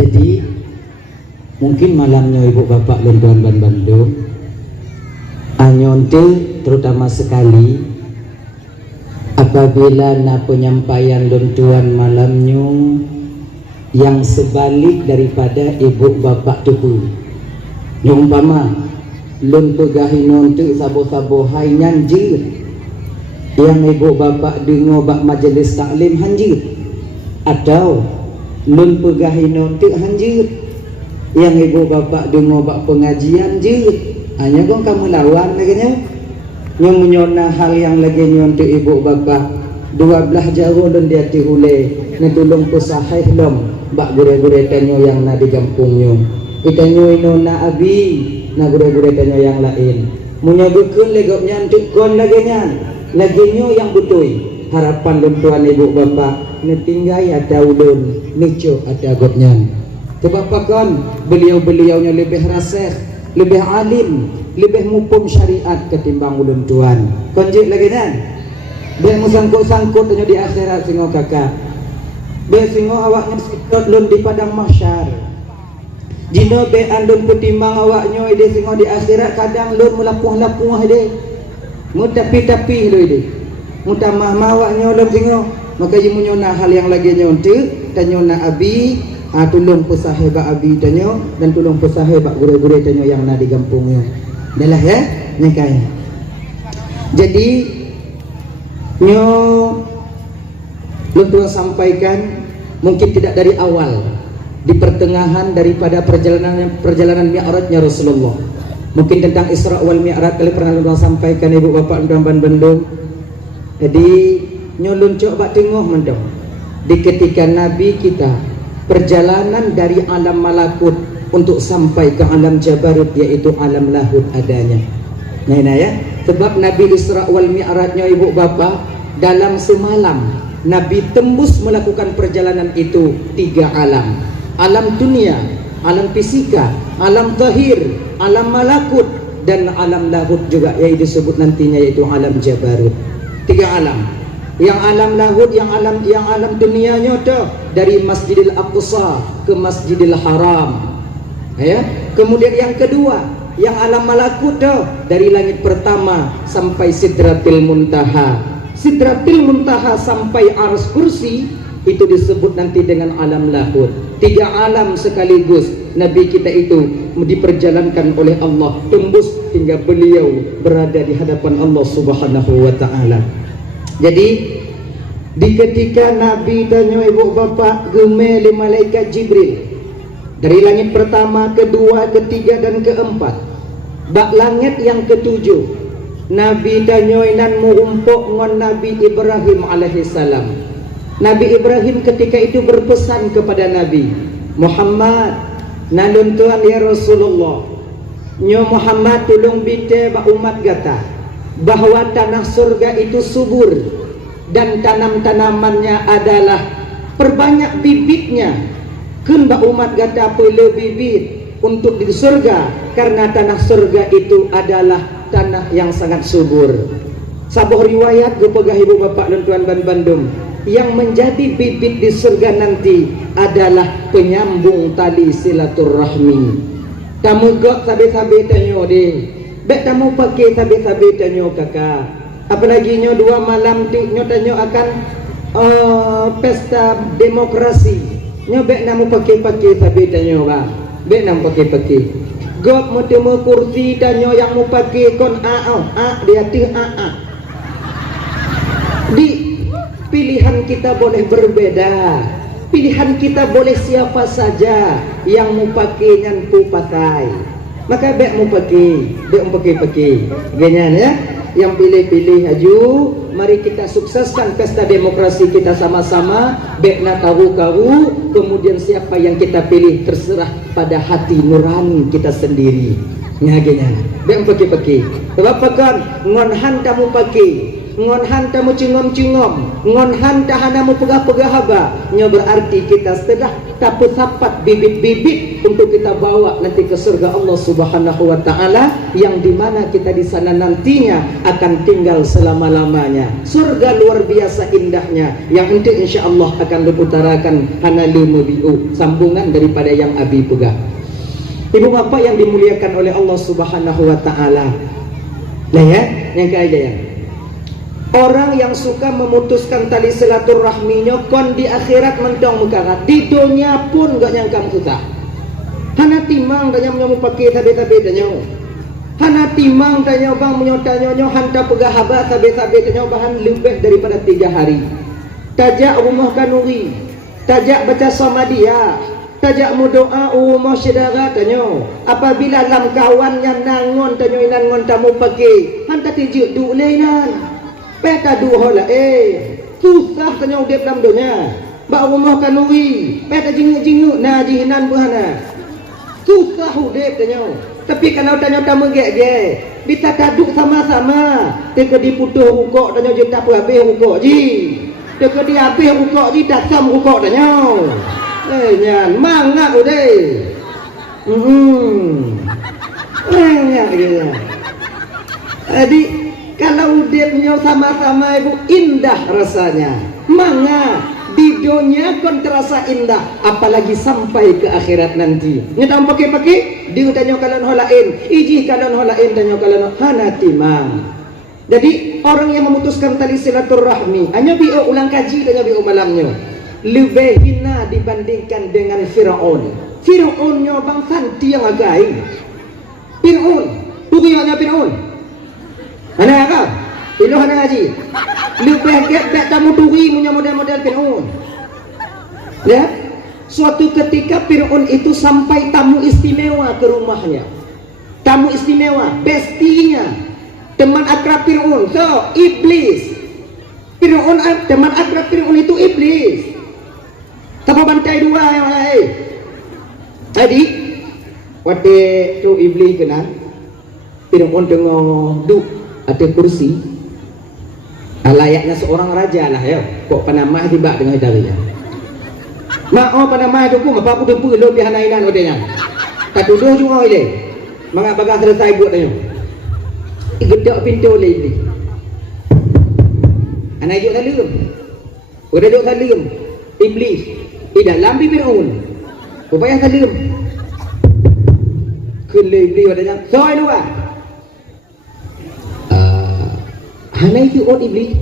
Jadi mungkin malamnya ibu bapak luntuan ban Bandung anyonte terutama sekali apabila na penyampaian luntuan malamnya yang sebalik daripada ibu bapak tuku umpama lun pegahinon tu sabo-sabo hai nyanjir yang ibu bapak dengar bak majelis taklim hanjir atau lun pegahinon tu hanjir yang ibu bapak dengar bak pengajian jir hanya kong kamu lawan lagi yang menyona hal yang lagi nyontu ibu bapak 12 jauh lun dia tihule netulung pusahai lom bak gure-gure tanyo yang na di kampungnya itanyo inona abi na gure-gure tanyo yang lain munyagukun legoknya untuk kon lagi nyo yang betul harapan lun tuan ibu bapak netinggai ada ulun nico ada gotnya sebab kan beliau-beliaunya lebih rasih lebih alim, lebih mupum syariat ketimbang ulun tuan. Konjik lagi kan? Biar musangkut-sangkut di akhirat singo kakak. Biar singo awaknya sikot lun di padang mahsyar. Jino be andun petimbang awaknya ide singo di akhirat kadang lun mulapuh-lapuh ide. Mu tapi-tapi lo ide. Mu tamah awaknya lun singo. Maka jimunyona hal yang lagi nyonte tanyona abi tulung pesahibak abi tanyo dan tulung pesahibak gure-gure tanyo yang na di kampungnya. Adalah ya nyakai. Jadi nyo luntua sampaikan mungkin tidak dari awal, di pertengahan daripada perjalanan Mi'rajnya Rasulullah. Mungkin tentang Isra wal Mi'raj kali pernah luntua sampaikan ibu bapak Ban Bandung. Jadi nyo luncuk bak tengok mendong di ketika Nabi kita perjalanan dari alam malakut untuk sampai ke alam jabarut yaitu alam lahut adanya. Nah ya, sebab Nabi Isra wal Mi'rajnya ibu bapa dalam semalam Nabi tembus melakukan perjalanan itu 3 alam. Alam dunia, alam fisika, alam zahir, alam malakut dan alam lahut juga yang disebut nantinya yaitu alam jabarut. 3 alam. Yang alam lahut, yang alam dunianya tuh dari Masjidil Aqsa ke Masjidil Haram. Ya. Kemudian yang kedua, yang alam malakut tuh dari langit pertama sampai Sidratil Muntaha. Sidratil Muntaha sampai Arsy Kursi itu disebut nanti dengan alam lahut. 3 alam sekaligus Nabi kita itu diperjalankan oleh Allah tembus hingga beliau berada di hadapan Allah Subhanahu wa taala. Jadi di ketika Nabi tanya ibu bapak gemeli malaikat Jibril dari langit pertama, kedua, ketiga dan keempat, bak langit yang ketujuh Nabi tanya inan murumpuk ngon Nabi Ibrahim alaihissalam. Nabi Ibrahim ketika itu berpesan kepada Nabi Muhammad, nalun Tuhan ya Rasulullah, nyo Muhammad tolong bite bak umat gata bahwa tanah surga itu subur dan tanam-tanamannya adalah perbanyak bibitnya. Kun bak umat gata pele bibit untuk di surga karena tanah surga itu adalah tanah yang sangat subur. Sabuh riwayat gepegah ibu bapak dan tuan Ban Bandung yang menjadi bibit di surga nanti adalah penyambung tali silaturahmi. Kamu gak sabi-sabi tanyo deh. Bek kamu pakai sabi-sabi tanyo kakak. Apalagi nyo 2 malam nyo tanyo akan pesta demokrasi. Nyo bek namu pakai sabi tanyo ba. Bek namu pakai. Gop mu temu kursi tanyo yang mu pakai kon dia tih Di pilihan kita boleh berbeda. Pilihan kita boleh siapa saja yang mu pakai nyantu pakai. Maka bek mu pakai. Ganyan ya. Yang pilih-pilih aju, mari kita sukseskan pesta demokrasi kita sama-sama. Bek na karu-karu, kemudian siapa yang kita pilih terserah pada hati nurani kita sendiri. Ngagenya, bek mu pakai. Sebab kan ngonhan kamu pakai, ngon hanta mu cingom-cingom, ngon hanta hana mu pegah-pegah haba, nya berarti kita sudah tapu sapat bibit-bibit untuk kita bawa nanti ke surga Allah Subhanahu wa taala, yang dimana kita di sana nantinya akan tinggal selama-lamanya. Surga luar biasa indahnya, yang nanti insyaallah akan diutarakan hana limubiu, sambungan daripada yang abi pegah. Ibu bapak yang dimuliakan oleh Allah Subhanahu wa taala. Nah ya, yang kaya ya. Orang yang suka memutuskan tali silaturahminya kon di akhirat mentong muka, di dunia pun gak nyangka susah. Hana timang tanya nyamu pakai tabe-tabe tanya. Hana timang tanya bang menyotanya hanta pegah haba tabe-tabe tanya bahan lebih daripada 3 hari. Tajak rumah kanuri, tajak baca samadiyah, tajak mudoa umah syedara tanya. Apabila lam kawan yang nangon tanya inan ngon tamu pakai, hanta tijuk du leinan. Peta dua lah susah tanya udep dalam dunia. Bak rumah kanuri, peta jinguk-jinguk na jihinan buhana. Susah udep tanya. Tapi kalau tanya tamu gek-gek, bisa kaduk sama-sama. Teka diputuh rukuk tanya je tak habis rukuk ji. Teka di habis rukuk ji tak sam rukuk tanya. Nyan mangak udep. Nyan dia. Jadi kalau udepnya sama-sama ibu indah rasanya, manga di dunia kon terasa indah, apalagi sampai ke akhirat nanti. Nyata pakai dia tanya kalian holain, iji kalian holain tanya kalian hana timang. Jadi orang yang memutuskan tali silaturahmi hanya bio ulang kaji tanya bio malamnya lebih hina dibandingkan dengan Firaun. Firaunnya bang santi yang agai. Firaun, bukannya Firaun. Mana kau? Ilu hana haji. Lebih get tamu duri punya model-model Firaun. Ya, suatu ketika Firaun itu sampai tamu istimewa ke rumahnya. Tamu istimewa, bestinya, teman akrab Firaun. So, iblis. Firaun, teman akrab Firaun itu iblis. Tapa bantai dua yang lain. Tadi, waktu tu iblis kena, Firaun tengah duduk ada kursi, layaknya seorang raja lah ya. Kok panamah tiba dengan hidayah. Mak panamah itu pun apa aku tu lebih hanainan odenya. Tak tuduh juga ile. Mangak bagah selesai buat tanya. Gedok pintu lagi. Anak juk salim. Udah duk salim. Iblis di dalam Firaun. Rupanya salim. Kelih iblis odenya. Soi luar. Hana itu on iblis.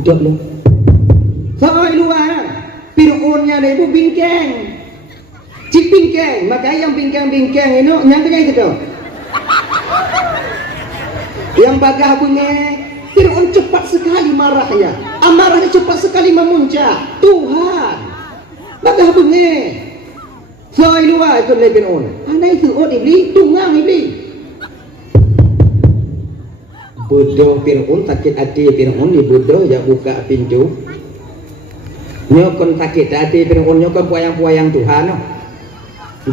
Gedok lu. Soi luar. Firaunnya ada ibu bingkeng. Cik bingkeng, maka yang bingkeng-bingkeng ini yang kena itu. Yang bagah bunga, Firaun cepat sekali marahnya. Amarahnya cepat sekali memuncak. Tuhan, bagah bunga. Soi luar itu le Firaun. Hana itu on iblis, tunggang iblis. Bodoh Firaun, sakit hati Firaun, ni bodoh ya buka pintu. Nyokon sakit hati Firaun, nyokon puayang-puayang Tuhan.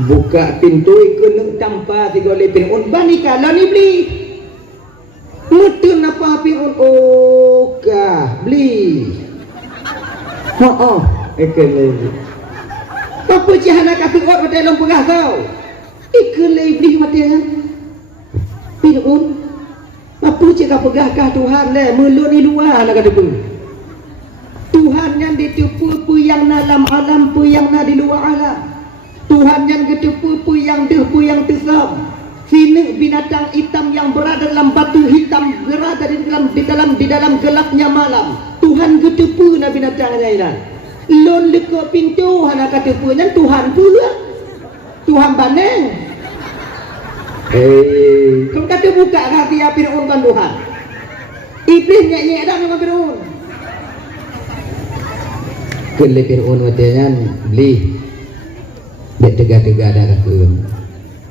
Buka pintu ikut tanpa tiga oleh Firaun, bani kalan iblis. Mutun apa Firaun? Oh kah beli. Ikut lagi. Apa cihana kasih orang pada dalam pegah kau? Ikut lagi iblis mati kan? Firaun. Apa cakap pegahkah Tuhan le? Melun di luar nak kata pun. Tuhan yang ditipu pu yang dalam alam pu yang na di luar alam. Tuhan yang ditipu pu yang deh pu yang tesam. Sini binatang hitam yang berada dalam batu hitam berada di dalam gelapnya malam. Tuhan ditipu na binatangnya ini. Lon leko pintu hana kata punya Tuhan pula. Tuhan baneng. Kau kata buka hati ya Firaun kan Tuhan. Iblis nyek-nyek dah dengan Firaun. Kele Firaun watenan beli. Dek tegak-tegak dah kakun.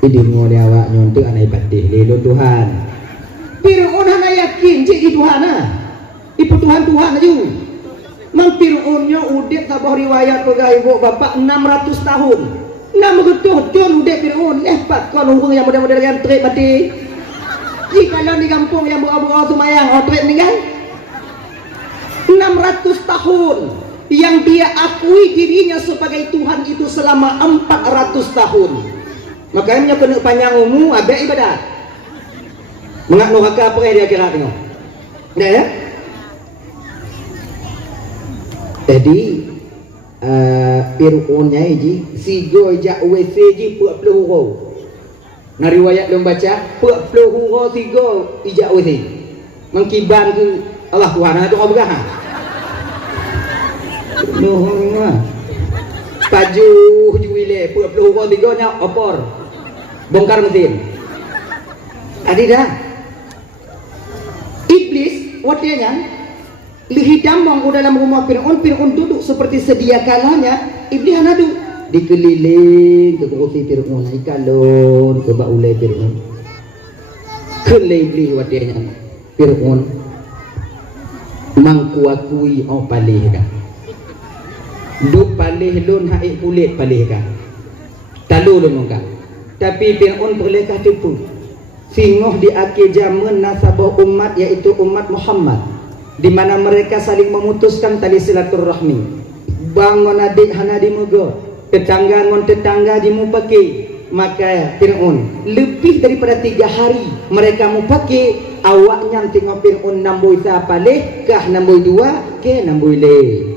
Idi ngone awak nyontek anai patih lelo Tuhan. Firaun hana yakin cik di Tuhan ah. Ibu Tuhan aja. Mang Firaunnya udah tabah riwayat pegah ibu bapak 600 tahun. Nama betul John udah Firaun lepas kalau orang yang model-model yang trip mati. Jika kalau di kampung yang buat-buat semayang trip meninggal. 600 tahun yang dia akui dirinya sebagai Tuhan itu selama 400 tahun. Makanya kena panjang umur abad ibadat. Mengak neraka apa yang dia kira tengok. Ya. Jadi Fir'aunnya ji sigo jak WC ji 40 huruf. Nah riwayat dia baca 40 huruf sigo ijak WC. Mengkiban ke Allah Tuhan itu apa gah? Nuh. Paju juile 40 huruf sigo nya opor. Bongkar mesin. Adida. Iblis watianya lihidam mangku dalam rumah Fir'aun duduk seperti sedia kalanya. Iblis hanadu dikeliling ke kursi Fir'aun, ikalon ke baulai Fir'aun. Kelai iblis watianya Fir'aun mangkuakui au palih ka. Duk palih lun hai kulit palih ka. Talu lun ka. Tapi Fir'aun bolehkah tipu? Singoh di akhir zaman nasabah umat yaitu umat Muhammad, di mana mereka saling memutuskan tali silaturahmi. Bangun adik hana di mogo, tetangga ngon tetangga di mu pakai. Maka Fir'aun lebih daripada 3 hari mereka mu pakai. Awaknya tengok Fir'aun namboi siapa leh kah namboi 2 ke namboi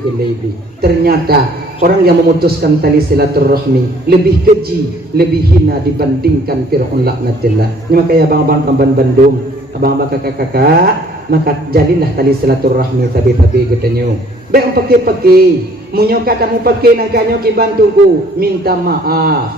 ke lebih. Ternyata orang yang memutuskan tali silaturahmi lebih keji, lebih hina dibandingkan Fir'aun laknatillah. Ini makanya abang-abang Kamban Bandung, abang-abang kakak-kakak, maka jalinlah tali silaturahmi sabi-sabi katanya. Baik pakai-pakai, munyo kata mu pakai nangkanyo kiban tunggu, minta maaf.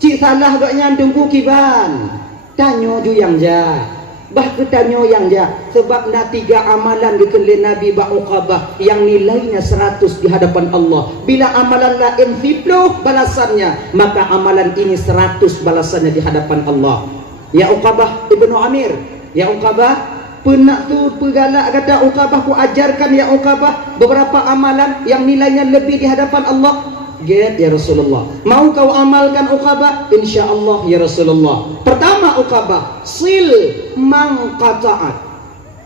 Cik salah gaknya tunggu kiban. Tanyo ju yang ja. Bah ketanyo yang ja, sebab na 3 amalan dikendali Nabi Ba'uqabah yang nilainya 100 di hadapan Allah. Bila amalan lain 10 balasannya, maka amalan ini 100 balasannya di hadapan Allah. Ya Uqabah ibnu Amir, ya Uqabah, pernah tu pegalak kata Uqabah, ku ajarkan ya Uqabah beberapa amalan yang nilainya lebih di hadapan Allah. Get ya Rasulullah. Mau kau amalkan Uqabah? InsyaAllah ya Rasulullah. Pertama Uqabah, sil mangqata'at.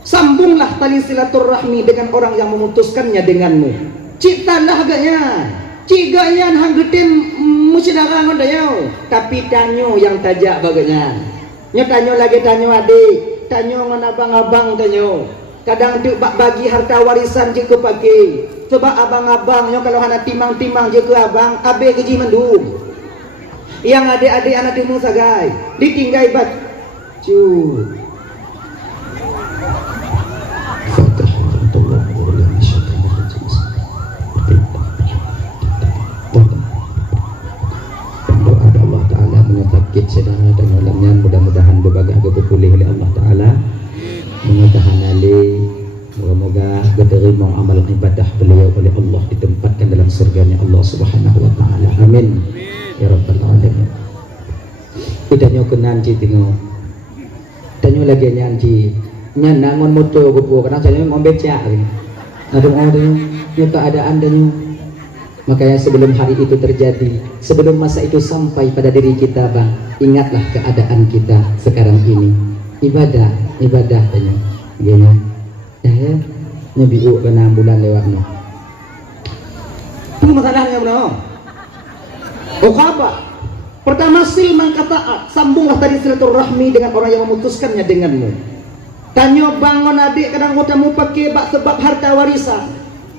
Sambunglah tali silaturahmi dengan orang yang memutuskannya denganmu. Ciptalah agaknya. Ciganya hang getim musyadarah ngondayo. Tapi tanyo yang tajak bagainya. Nyo tanyo lagi tanyo adik, tanyo ngon abang-abang tanyo. Kadang tu bagi harta warisan je ke pakai. Sebab abang-abangnya kalau hana timang-timang je ke abang, abe keji mendung. Yang adik-adik anak timu sagai, ditinggai bat. Cu. Doa Allah Ta'ala menyebabkan sedara dan malamnya mudah-mudahan berbagai berpulih oleh Allah Ta'ala. Mudah-mudahan moga-moga diterima amal ibadah beliau oleh Allah, ditempatkan dalam surganya Allah Subhanahu wa taala. Amin. Ya rabbal alamin. Idanya kenanci tengok. Tanyo lagi nyanci. Nyan nangon motor gopo kadang saya ngombe becak gini. Aduh nya keadaan danyo. Makanya sebelum hari itu terjadi, sebelum masa itu sampai pada diri kita, Bang, ingatlah keadaan kita sekarang ini. Ibadah tanya gini ya nyebiu kena bulan lewat no itu masalahnya benar. Uqabah pertama sil mangkataat, sambunglah tadi silaturahmi dengan orang yang memutuskannya denganmu. Tanyo bangun adik kadang kotamu pakai bak sebab harta warisan.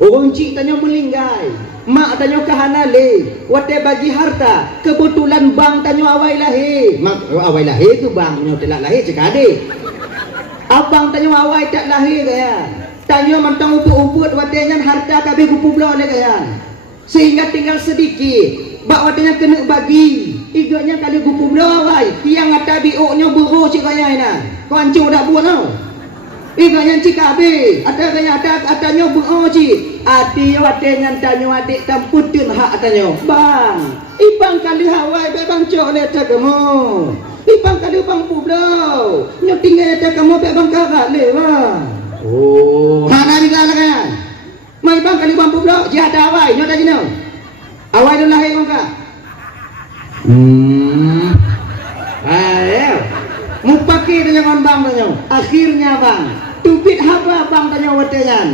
Orang cik tanyo melinggai, mak tanyo kahanale wate bagi harta, kebetulan bang tanyo awai lahir. Awai lahir tu bang nyo telak lahir cik adik. Abang tanyo awai tak lahir kaya. Tanyo mantang uput-uput watenya harta kabeh kupu belah le kaya. Sehingga tinggal sedikit. Bak watenya kena bagi. Iganya kali kupu belah awai. Yang ata biuknya buruh cik kaya ina. Kau hancur dak buat tau. Iganya cik kabeh. Ata kaya atanya buruh cik. Ati watenya tanyo adik tamputun hak atanyo. Bang, ibang kali hawai be bang cok le tak kamu. Ipang kali upang publau nyo tinggal ada kamu be bang kakak le bang. Oh hana bila lah kan mai bang kali upang publau dia ada awai nyo tadi no awai dah lahir kau kak ayo mu pakai dengan bang tanyo akhirnya bang tubit haba bang tanyo wateyan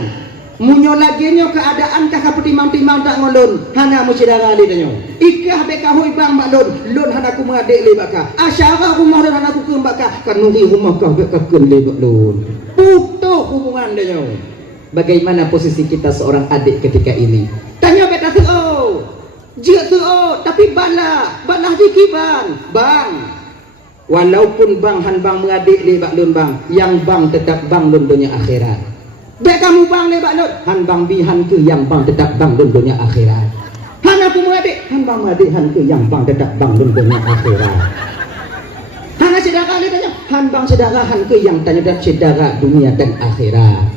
munyo lagi nyo keadaan kah timang-timang tak ngolon hana musidara li tanyo ikah beka hui bang maklon lon hana ku mengadik le baka asyara rumah lon hana ku ke baka kanuri rumah kah beka ke le maklon putus hubungan tanyo. Bagaimana posisi kita seorang adik ketika ini? Tanya beta tuh jia tuh tapi bala dikit bang walaupun bang han bang mengadik le maklon bang yang bang tetap bang lon dunia akhirat. Bek kamu bang lebak lot han bang bihan ke yang bang tetap bang dun dunia akhirat. Han aku mengadik han bang mengadik han ke yang bang tetap bang dun dunia akhirat. Han sedara le tanya han bang sedara han ke yang tanya dan sedara dunia dan akhirat.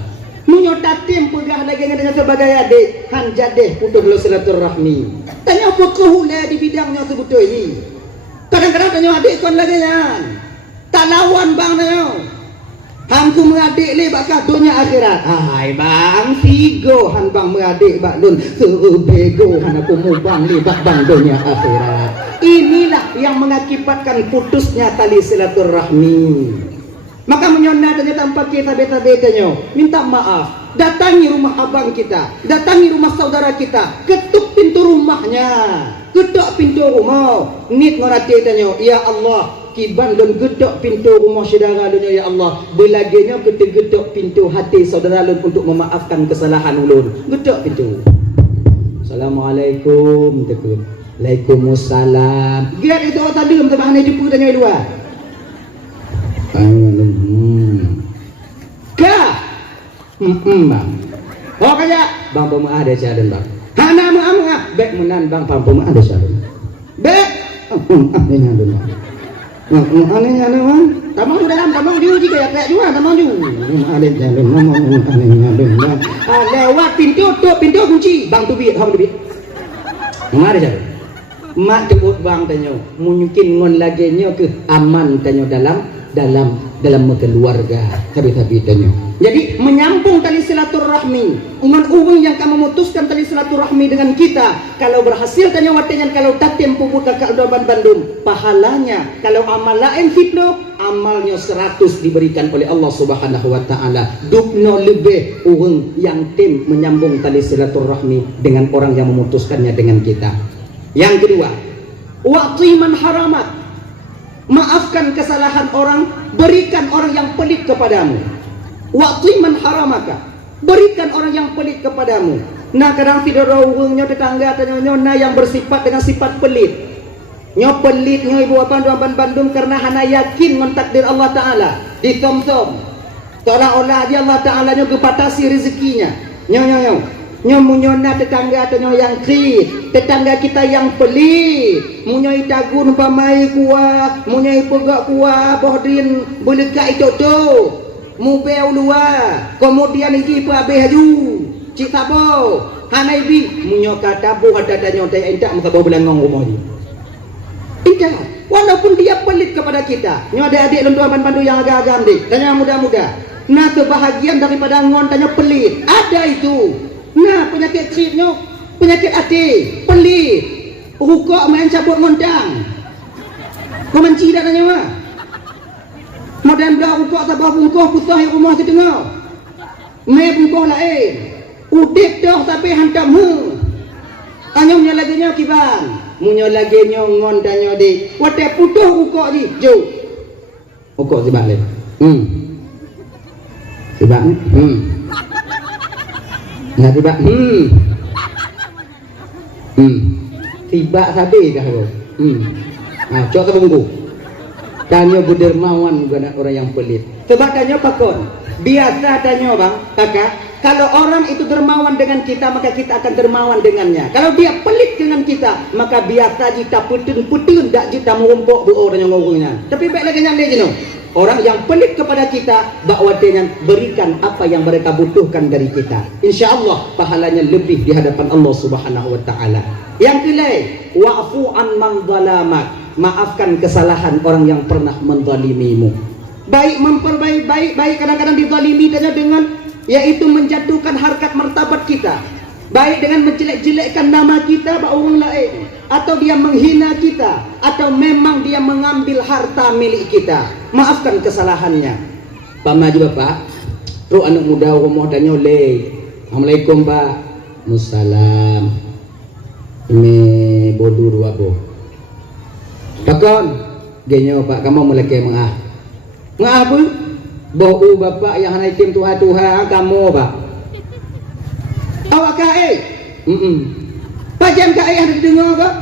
Menyota tim pegah lagi dengan sebagai adik han jadeh putus lo silaturahmi. Tanya apa kehula di bidangnya sebetul ini. Kadang-kadang tanya adik kon lagi yan. Tak lawan bang tanya. Hamku mengadik le bakal dunia akhirat. Hai bang tigo han bang mengadik bak lun sebego han aku mau bang le bak bang dunia akhirat. Inilah yang mengakibatkan putusnya tali silaturahmi. Maka menyona tanya tanpa kita beta-betanya minta maaf, datangi rumah abang kita, datangi rumah saudara kita, ketuk pintu rumahnya, ketuk pintu rumah, nit ngorati tanya ya Allah kiban dan gedok pintu rumah saudara ulun ya Allah belaginya kita gedok pintu hati saudara ulun untuk memaafkan kesalahan ulun gedok pintu. Assalamualaikum tekun Waalaikumsalam giat itu tadi lum tabahan hidup tanya luar ka bang oh kaya bang pemah ada jalan bang hana mah bek menan bang pemah ada jalan bek ini ada anehnya bang, tamang di dalam, tamang diuji kayak juga, tamang juga. Anehnya bang, lewat pintu kunci, bang tu biar, bang tu biar. Mana ada? Mak jemput bang tanyo, mungkin ngon lagi nyo ke aman tanyo dalam keluarga, tapi tanyo. Jadi menyambung tali silaturahmi, uman yang kamu memutuskan tali silaturahmi dengan kita. Kalau berhasil tanya watengan kalau tatem pubuka ke Bandung, pahalanya kalau amal lain fitno, amalnya 100 diberikan oleh Allah Subhanahu wa taala. Dukno lebih urang yang tim menyambung tali silaturahmi dengan orang yang memutuskannya dengan kita. Yang kedua, wa'ti man haramat. Maafkan kesalahan orang, berikan orang yang pelit kepadamu. Wa'ti man haramaka, berikan orang yang pelit kepadamu. Nah kadang fidoro urungnya tetangga tanya nah yang bersifat dengan sifat pelit. Nyo pelit nyo ibu apa Bandung karena hana yakin mentakdir Allah Taala. Ditom-tom. Seolah-olah dia Allah Taala nyo kepatasi rezekinya. Nyo munyona tetangga tanya yang krit, tetangga kita yang pelit. Munyai tagun pamai kuah, munyai pegak kuah, bohdin beleka itu tuh. Mubeu luar, kemudian iki pa behaju, cik tabo, hanai bi, munyo kata bu ada nyotai entak muka bawa belangong rumah dia. Entak, walaupun dia pelit kepada kita, nyo ada adik lentuan Bandung yang agak-agam dek, tanya muda-muda. Nah kebahagiaan daripada ngon tanya pelit, ada itu. Nah penyakit kritnya, penyakit hati, pelit, rukuk main cabut ngondang, kau menci dah tanya mah. Modern belah rukuk tabah bungkuh pusah rumah kita tengok. Me bungkuh lain. Udip dah tapi hantam hu. Anyong nya lagi nya kiban. Munyo lagi nya ngon danyo di. Wate putuh rukuk di. Jo. Rukuk sibak le. Sibak ni. Nah sibak. Sibak sabi dah lo. Ah, cok tabah bungkuh. Tanya berdermawan bukan orang yang pelit. Sebab tanya pakon. Biasa tanya bang, kakak. Kalau orang itu dermawan dengan kita, maka kita akan dermawan dengannya. Kalau dia pelit dengan kita, maka biasa kita putun tak kita merumpuk orang yang ngorongnya. Tapi baik lagi yang dia orang yang pelit kepada kita, bakwatnya berikan apa yang mereka butuhkan dari kita. Insya Allah pahalanya lebih di hadapan Allah Subhanahu wa taala. Yang kedua, wa'fu an man zalamak. Maafkan kesalahan orang yang pernah menzalimimu. Baik memperbaik baik kadang-kadang dizalimi dengan yaitu menjatuhkan harkat martabat kita. Baik dengan menjelek-jelekkan nama kita bagi orang lain, atau dia menghina kita, atau memang dia mengambil harta milik kita. Maafkan kesalahannya. Pamaju bapak, ru anak muda rumah danyo le. Assalamualaikum Pak. Musalam. Ini bodoh dua boh. Pakon, genyo Pak kamu meleke mengah. Mengah apa? Bohu bapak yang hanai tim Tuhan kamu Pak. Awak kae. Pak jam kae ada dengar Pak.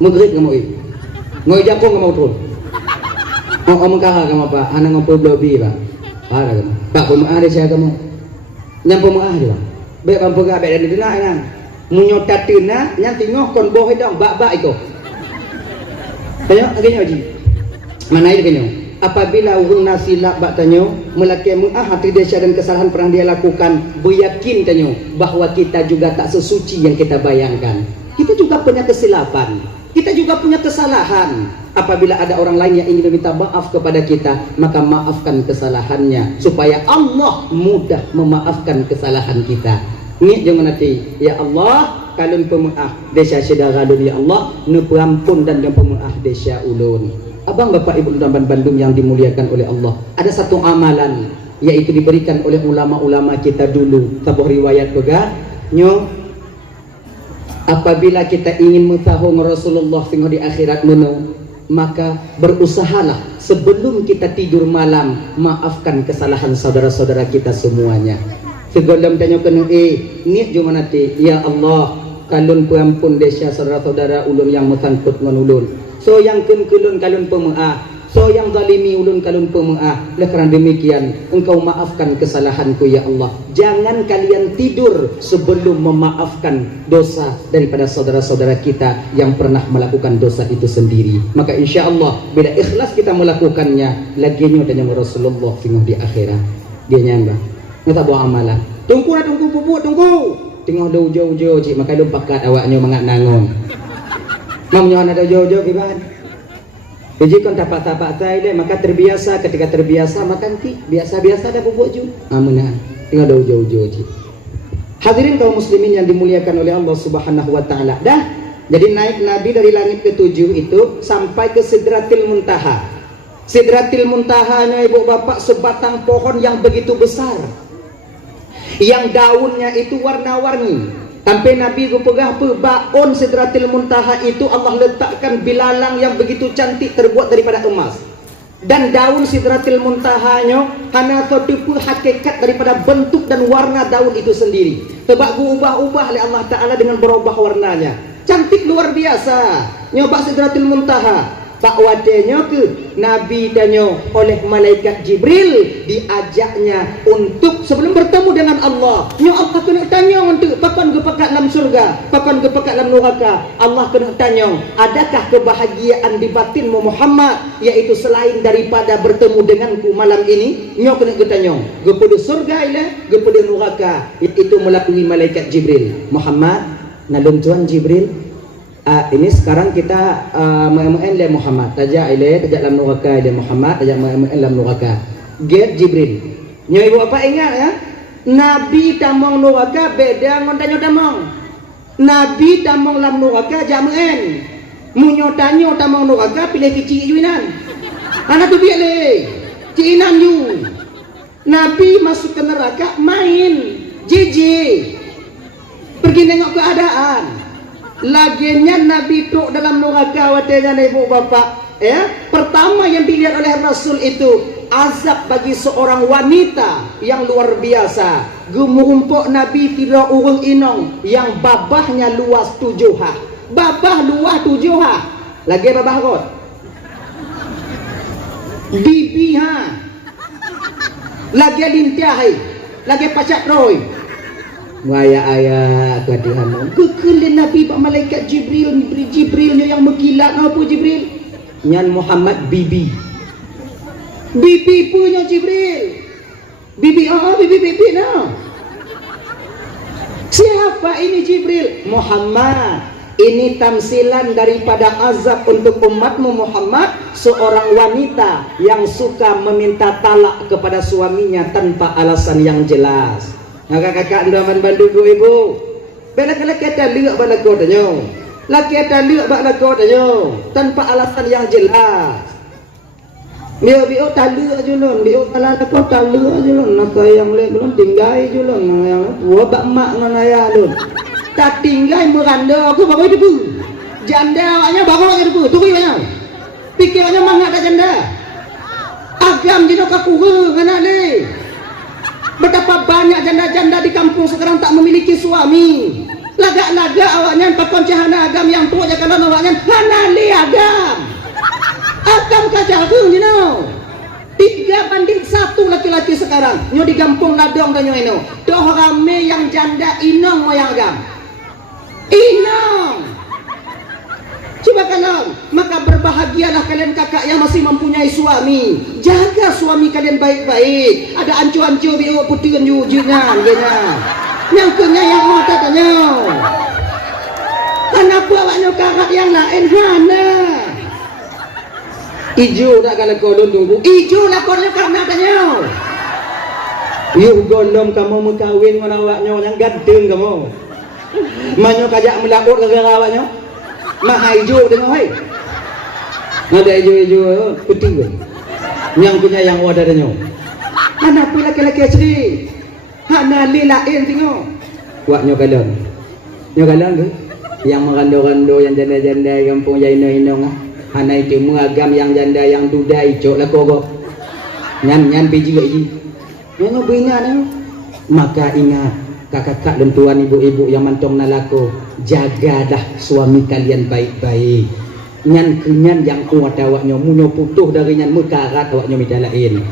Maghrib kamu i. Ngoy Japong kamu turun. Oh mengkara kamu Pak. Anak ngompol lobby Pak. Parah kamu. Pak pun ada siapa kamu. Nyampo mengah dia. Baik pampu gak baik dan didenak kan. Munyota tuna yang tengok kon boh dong bak-bak itu. Tengok lagi nyoji. Mana itu kenyo? Apabila urung nasilak bak tanyo melaki mengah hati desa dan kesalahan pernah dia lakukan, beryakin tanyo bahwa kita juga tak sesuci yang kita bayangkan. Kita juga punya kesilapan. Kita juga punya kesalahan. Apabila ada orang lain yang ingin meminta maaf kepada kita, maka maafkan kesalahannya supaya Allah mudah memaafkan kesalahan kita. Ni jangan nanti, ya Allah, kalun pemaaf desa saudara ulun ya Allah, nu perampun dan yang pemaaf desa ulun. Abang bapak ibu dan Bandung yang dimuliakan oleh Allah, ada satu amalan yaitu diberikan oleh ulama-ulama kita dulu. Tabuh riwayat juga, nyo apabila kita ingin mengetahui Rasulullah tengok di akhirat menu, maka berusahalah sebelum kita tidur malam maafkan kesalahan saudara-saudara kita semuanya. Segolom tanya kena ni cuma nanti ya Allah kalun perampun desa saudara-saudara ulun yang mesangkut ngan ulun. So yang kulun kalun pemaaf. So yang zalimi ulun kalun pemaaf. Oleh kerana demikian engkau maafkan kesalahanku ya Allah. Jangan kalian tidur sebelum memaafkan dosa daripada saudara-saudara kita yang pernah melakukan dosa itu sendiri. Maka insya Allah bila ikhlas kita melakukannya, laginya dan Rasulullah tengok di akhirat dia nyamba. Kita buat amalan. Tunggu pupuk tunggu. Tengok dah ujung-ujung cik maka dia pakat awaknya mangat nangon. Mamnya ada ujung-ujung kiban. Jadi kon tapak-tapak saya deh maka terbiasa, ketika terbiasa makan ti biasa-biasa dah pupuk ju. Amunah. Tengok dah ujung-ujung cik. Hadirin kaum muslimin yang dimuliakan oleh Allah Subhanahu wa taala. Dah. Jadi naik Nabi dari langit ke-7 itu sampai ke Sidratil Muntaha. Sidratil Muntahanya ibu bapak sebatang pohon yang begitu besar, yang daunnya itu warna-warni. Sampai Nabi pegah baon Sidratil Muntaha itu Allah letakkan bilalang yang begitu cantik terbuat daripada emas. Dan daun Sidratil Muntahanya hanya tertipu hakikat daripada bentuk dan warna daun itu sendiri. Sebab ubah-ubah oleh Allah Ta'ala dengan berubah warnanya. Cantik luar biasa. Nyoba Sidratil Muntaha. Pak wadenya ke Nabi tanya oleh malaikat Jibril, diajaknya untuk sebelum bertemu dengan Allah. Ya Allah kena tanya untuk pakan ke pekat dalam surga, pakan ke pekat dalam neraka. Allah kena tanya, adakah kebahagiaan di batinmu Muhammad, yaitu selain daripada bertemu denganku malam ini? Nyo kena tanya, kepada surga ialah kepada neraka. Itu melalui malaikat Jibril. Muhammad, nalun Tuhan Jibril. Ini sekarang kita mengen le Muhammad tajak ile tajak dalam neraka ile Muhammad tajak mengen dalam neraka get Jibril nyo ibu apa ingat ya Nabi tamong neraka beda ngon tanyo tamong Nabi tamong dalam neraka jamen munyo tanyo tamong neraka pilih kecil juinan anak tu biar le cinan you Nabi masuk ke neraka main jiji pergi tengok keadaan. Laginya Nabi truk dalam neraka watenya ibu bapak ya. Pertama yang dilihat oleh Rasul itu azab bagi seorang wanita yang luar biasa. Gemumpuk Nabi tidak urung inong yang babahnya luas 7 ha. Babah luas 7 ha. Lagi babah kot. Bibi ha. Lagi lintiah lagi pacak roy. Waya ayat kadihan kekelin Nabi pak malaikat Jibrilnya yang mengkilat apa Jibril nyan Muhammad bibi punya Jibril bibi no siapa ini Jibril Muhammad ini tamsilan daripada azab untuk umatmu Muhammad, seorang wanita yang suka meminta talak kepada suaminya tanpa alasan yang jelas. Kakak-kakak ndaman bandu ibu. Bela laki ada liak bala kodanya. Laki ada liak bala kodanya tanpa alasan yang jelas. Bio talu aja lon, bio talan aku talu aja lon, nak yang lek lon tinggal aja lon, yang tua bak mak ngan ayah lon. Tak tinggal meranda aku baru debu. Janda awaknya baru lagi debu, tunggu banyak. Pikirannya mangak tak janda. Agam dino kakuhe ngana le. Betapa banyak janda-janda di kampung sekarang tak memiliki suami. Lagak-lagak awaknya pakon cahana agam yang tua jangan awaknya ngana le agam. Agam kajagung you know. 3-1 laki-laki sekarang nyo di kampung ladong dan nyo ino. Doh rame yang janda inong moyang agam. Inong. Coba kalian, maka berbahagialah kalian kakak yang masih mempunyai suami. Jaga suami kalian baik-baik. Ada ancu-ancu biu putih jujunya, genya. Yang punya yang mau tanya. Kenapa awaknya kakak yang lain hana? Ijo tak kalau kolon tunggu. Ijo lah kolon karena tanya. Yuk golom kamu mengkawin dengan awaknya yang gadeng kamu. Manyo kajak melakut gara-gara awaknya. Mah ijo dengan hai. Ada ijo putih ke? Yang punya yang ada tanya. Anak pun laki-laki asli. Hana lilain tengok. Awaknya kalon. Nyo kalon ke? Yang merando-rando yang janda-janda yang punya ino-ino. Hana itu mengagam yang janda yang duda icok lah kok. Nyan biji lagi. Nyo beringat maka ingat kakak-kakak dan tuan ibu-ibu yang mantong nalako, jagalah suami kalian baik-baik. Nyan kenyan yang kuat awaknya munyo putuh dari nyan mekarat awaknya midalain.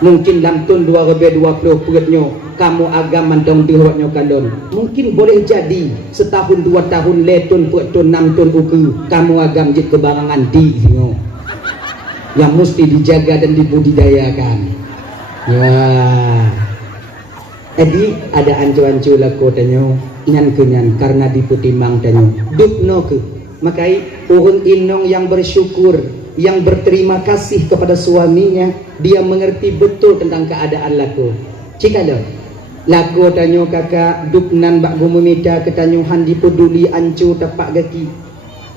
Mungkin dalam tahun 2020 perutnya kamu agam mantong di awaknya kalon. Mungkin boleh jadi setahun 2 tahun letun perutun 6 tahun uku kamu agam jit kebarangan di sini. Yang mesti dijaga dan dibudidayakan. Ya. Jadi ada ancu-ancu lako tanyo nyan kenyan karena diputimang tanyo dukno ke makai orang inong yang bersyukur yang berterima kasih kepada suaminya dia mengerti betul tentang keadaan lako jika lako tanyo kakak duknan bak gumumita ke tanyo han dipeduli ancu tapak gaki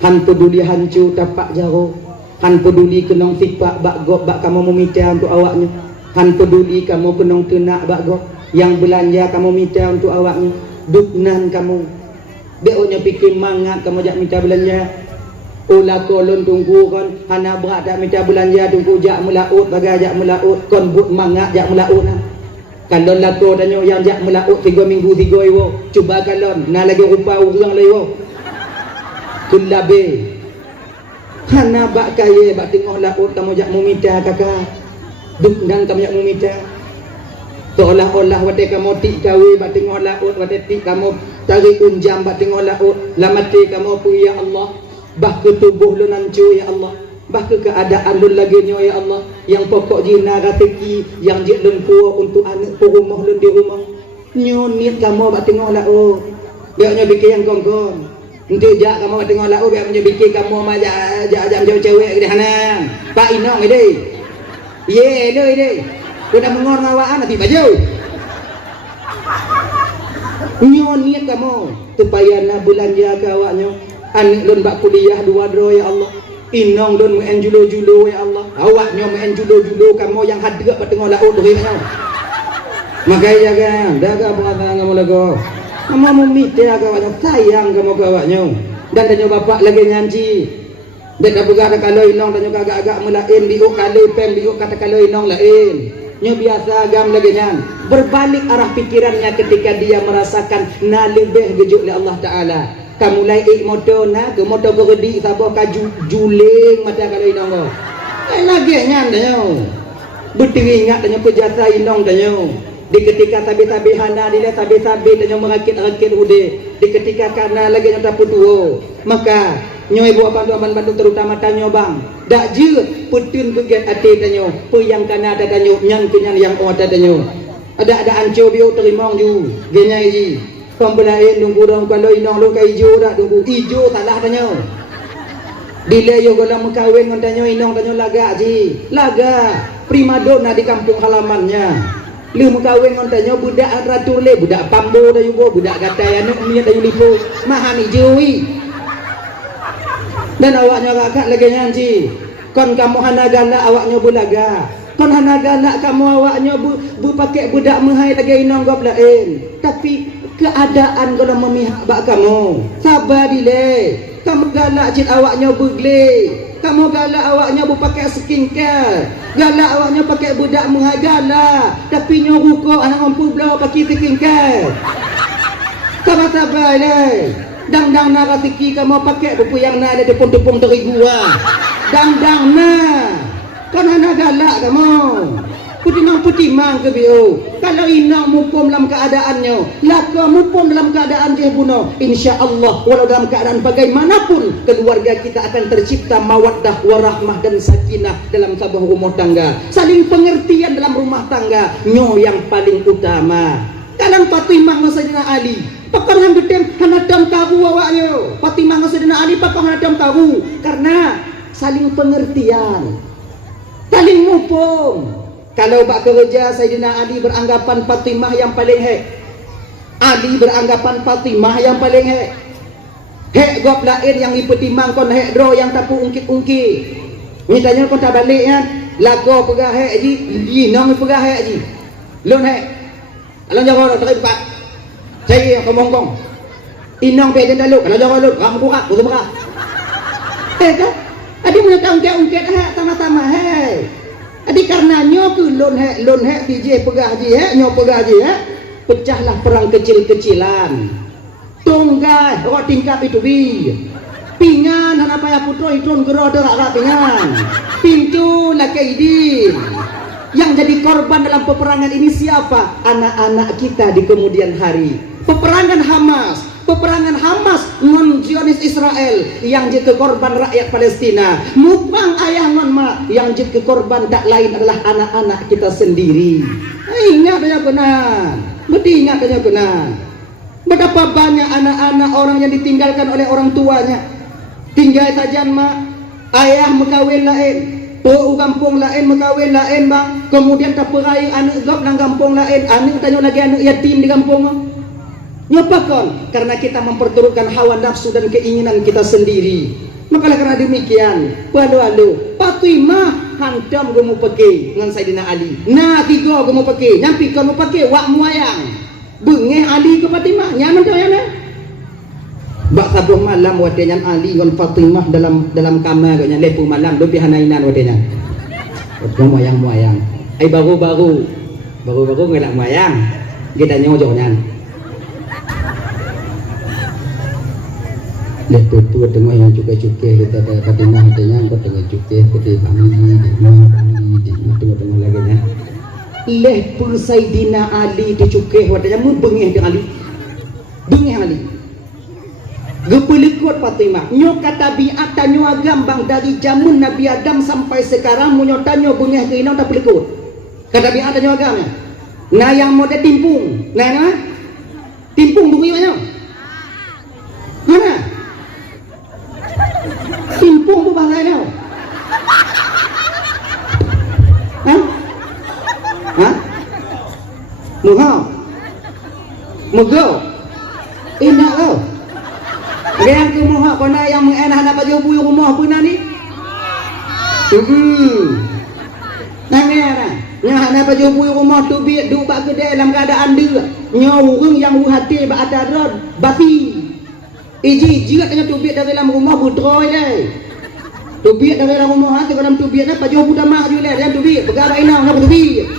han peduli hancu tapak jaro han peduli kenong fikpak bak gop bak kamu memita untuk awaknya han peduli kamu kenong tenak bak gop yang belanja kamu minta untuk awaknya duknan kamu beoknya pikir mangat kamu jak minta belanja ulah kolon tunggu kon hana berat tak minta belanja tunggu jak melaut bagai jak melaut kon but mangat jak melaut nah kalon lako tanyo yang jak melaut 3 minggu 3 ewo cuba kalon na lagi rupa urang lewo kulabe hana bak kaya bak tengok laut kamu jak meminta kakak duknan kamu jak meminta seolah-olah wate kamu tik kawe bak tengok laut wate tik kamu tarik unjam bak tengok laut lamati kamu pu ya Allah bah ke tubuh lu nancu ya Allah bah ke keadaan lu lagi nyo ya Allah yang pokok jina rateki yang jik lun kuo untuk anak pu rumah lun di rumah nyo niat kamu bak tengok laut biarnya fikir yang kongkong nanti jak kamu bak tengok laut biarnya fikir kamu ma jak cewek ke hana pak inong ide ye lo ide udah mengor ngawaan nanti baju nyon niat kamu supaya na belanja ke awaknya anak lun bak kuliah 2 dro ya Allah inong lun muen julo-julo ya Allah awaknya muen julo-julo kamu yang hadir bak tengok laut dohnya makanya jaga pengatakan kamu lagu kamu memikir ke awaknya sayang kamu ke awaknya dan tanya bapak lagi nyanci dek dah berada kalau inong tanya agak-agak melain biuk kalau pem biuk kata kalau inong lain nyo biasa agam lagi nyan berbalik arah pikirannya ketika dia merasakan na lebih gejuk oleh Allah Ta'ala kamu laik motor na ke motor beredi sabah kaju juling mata kalau inong lagi nyan tanyo betul ingat tanyo pejasa inong tanyo di ketika tabi-tabi hana dia tabi-tabi tanyo merakit-rakit ude di ketika karena lagi nyo tapu tuo maka nyo ibu apa tu aman bantu terutama tanyo bang dak je putun beget ati tanyo pe yang kana ada tanyo nyang kenyan yang ada tanyo ada anco biu terima ju genya ji pembelain nunggu dong kalau inong lu ka ijo dak nunggu ijo salah tanyo dile yo gola mengkawin ngan tanyo inong tanyo laga ji laga primadona di kampung halamannya lu mengkawin ngan tanyo budak ratule budak pambo dayu go budak gatai anu mian dayu lipo mahani jewi dan awaknya kakak lagi nyanci kon kamu hana galak awaknya bulaga, kon hana galak kamu awaknya bu pakai budak menghai lagi inong gop lain. Tapi keadaan kalau memihak bak kamu, sabar dile. Kamu galak cit awaknya bugle, kamu galak awaknya bu pakai skincare, galak awaknya pakai budak menghai galak. Tapi nyoruko anak mampu belau pakai skincare. Sabar dile. Dang naratiki kamu pakai buku yang na ada tepung-tepung dari gua. Dang na. Kan hana galak kamu. Putimang ke bio. Kalau inang mupom dalam keadaannya, laka mupom dalam keadaan dia bunuh. Insya-Allah walau dalam keadaan bagaimanapun keluarga kita akan tercipta mawaddah warahmah dan sakinah dalam sebuah rumah tangga. Saling pengertian dalam rumah tangga nyo yang paling utama. Dalam Fatimah Sayyidina Ali, pakar yang gedem hanadam tahu awaknya. Fatimah Sayyidina Ali pakar hanadam tahu karena saling pengertian, saling mupom. Kalau bak kerja Sayyidina Ali beranggapan Fatimah yang paling hek, Ali beranggapan Fatimah yang paling hek. Hek gop lain yang dipertimbang kon hek dro yang tapu ungkit-ungkit. Mitanya kon tak balik kan, lago pegah hek ji, inong pegah hek ji. Lon hek kalau jangan tak buka, saya yang kemongkong. Inang pe dalu, kalau jangan lu, kamu buka, buka buka. Kan? Adi punya ungkit sama-sama, hei. Adi karena nyoku lon hek DJ pegah ji, nyo pegah ji, pecahlah perang kecil-kecilan. Tunggai, orang tingkap itu bi. Pingan dan apa ya putro itu gero derak pingan. Pintu lakai din. Yang jadi korban dalam peperangan ini siapa? Anak-anak kita di kemudian hari. Peperangan Hamas ngon Zionis Israel yang jadi korban rakyat Palestina. Mupang ayah ngon ma yang jadi korban tak lain adalah anak-anak kita sendiri. Ingat aja benar. Mesti ingat aja benar. Betapa banyak anak-anak orang yang ditinggalkan oleh orang tuanya. Tinggal saja ma ayah mengkawin lain. Po kampung lain mengkawin lain bang, kemudian tak perai anak gop nang kampung lain, anak tanya lagi anak yatim di kampung. Nyapakan? Karena kita memperturutkan hawa nafsu dan keinginan kita sendiri. Maka karena demikian, waduh, Fatimah hantam gemu pakai dengan Sayyidina Ali. Nah tiga gemu pakai, nyampi kamu pakai wak muayang. Bengeh Ali ke Fatimah, nyaman tu ya. Bak sabuh malam wadenya Ali dan Fatimah dalam kamar nya lepu malam lebih hanainan wadenya. Moyang. Ai baru ngelak moyang. Kita nyojo nyan. Lepu tengok yang cukai-cukai kita Fatimah wadenya kau tengok cukai kita Ali tengok lagi nya. Lepu Sayyidina Ali dicukai wadenya mu bengeh dengan Ali. Bengeh Ali. Gepelikut Fatimah nyo kata biat tanyo agambang dari jamun Nabi Adam sampai sekarang munyo tanyo bengeh ke inang tak pelikut kata biat tanyo agam nah yang mode timpung nah timpung bunyi mana mana timpung tu bahasa dia mugo enak kau yang ke rumah kena yang mengenah nak baju buyu rumah pun ni. Nangnya nak baju buyu rumah tu biar duk bak kedai dalam keadaan dia. Nyawung yang hati bak adarad bati. Iji jirat dengan tu biar dari dalam rumah butroi deh. Tu biar dari dalam rumah tu dalam tu biar nak baju budak mah juga dalam tu biar bergarak inang nak tu biar.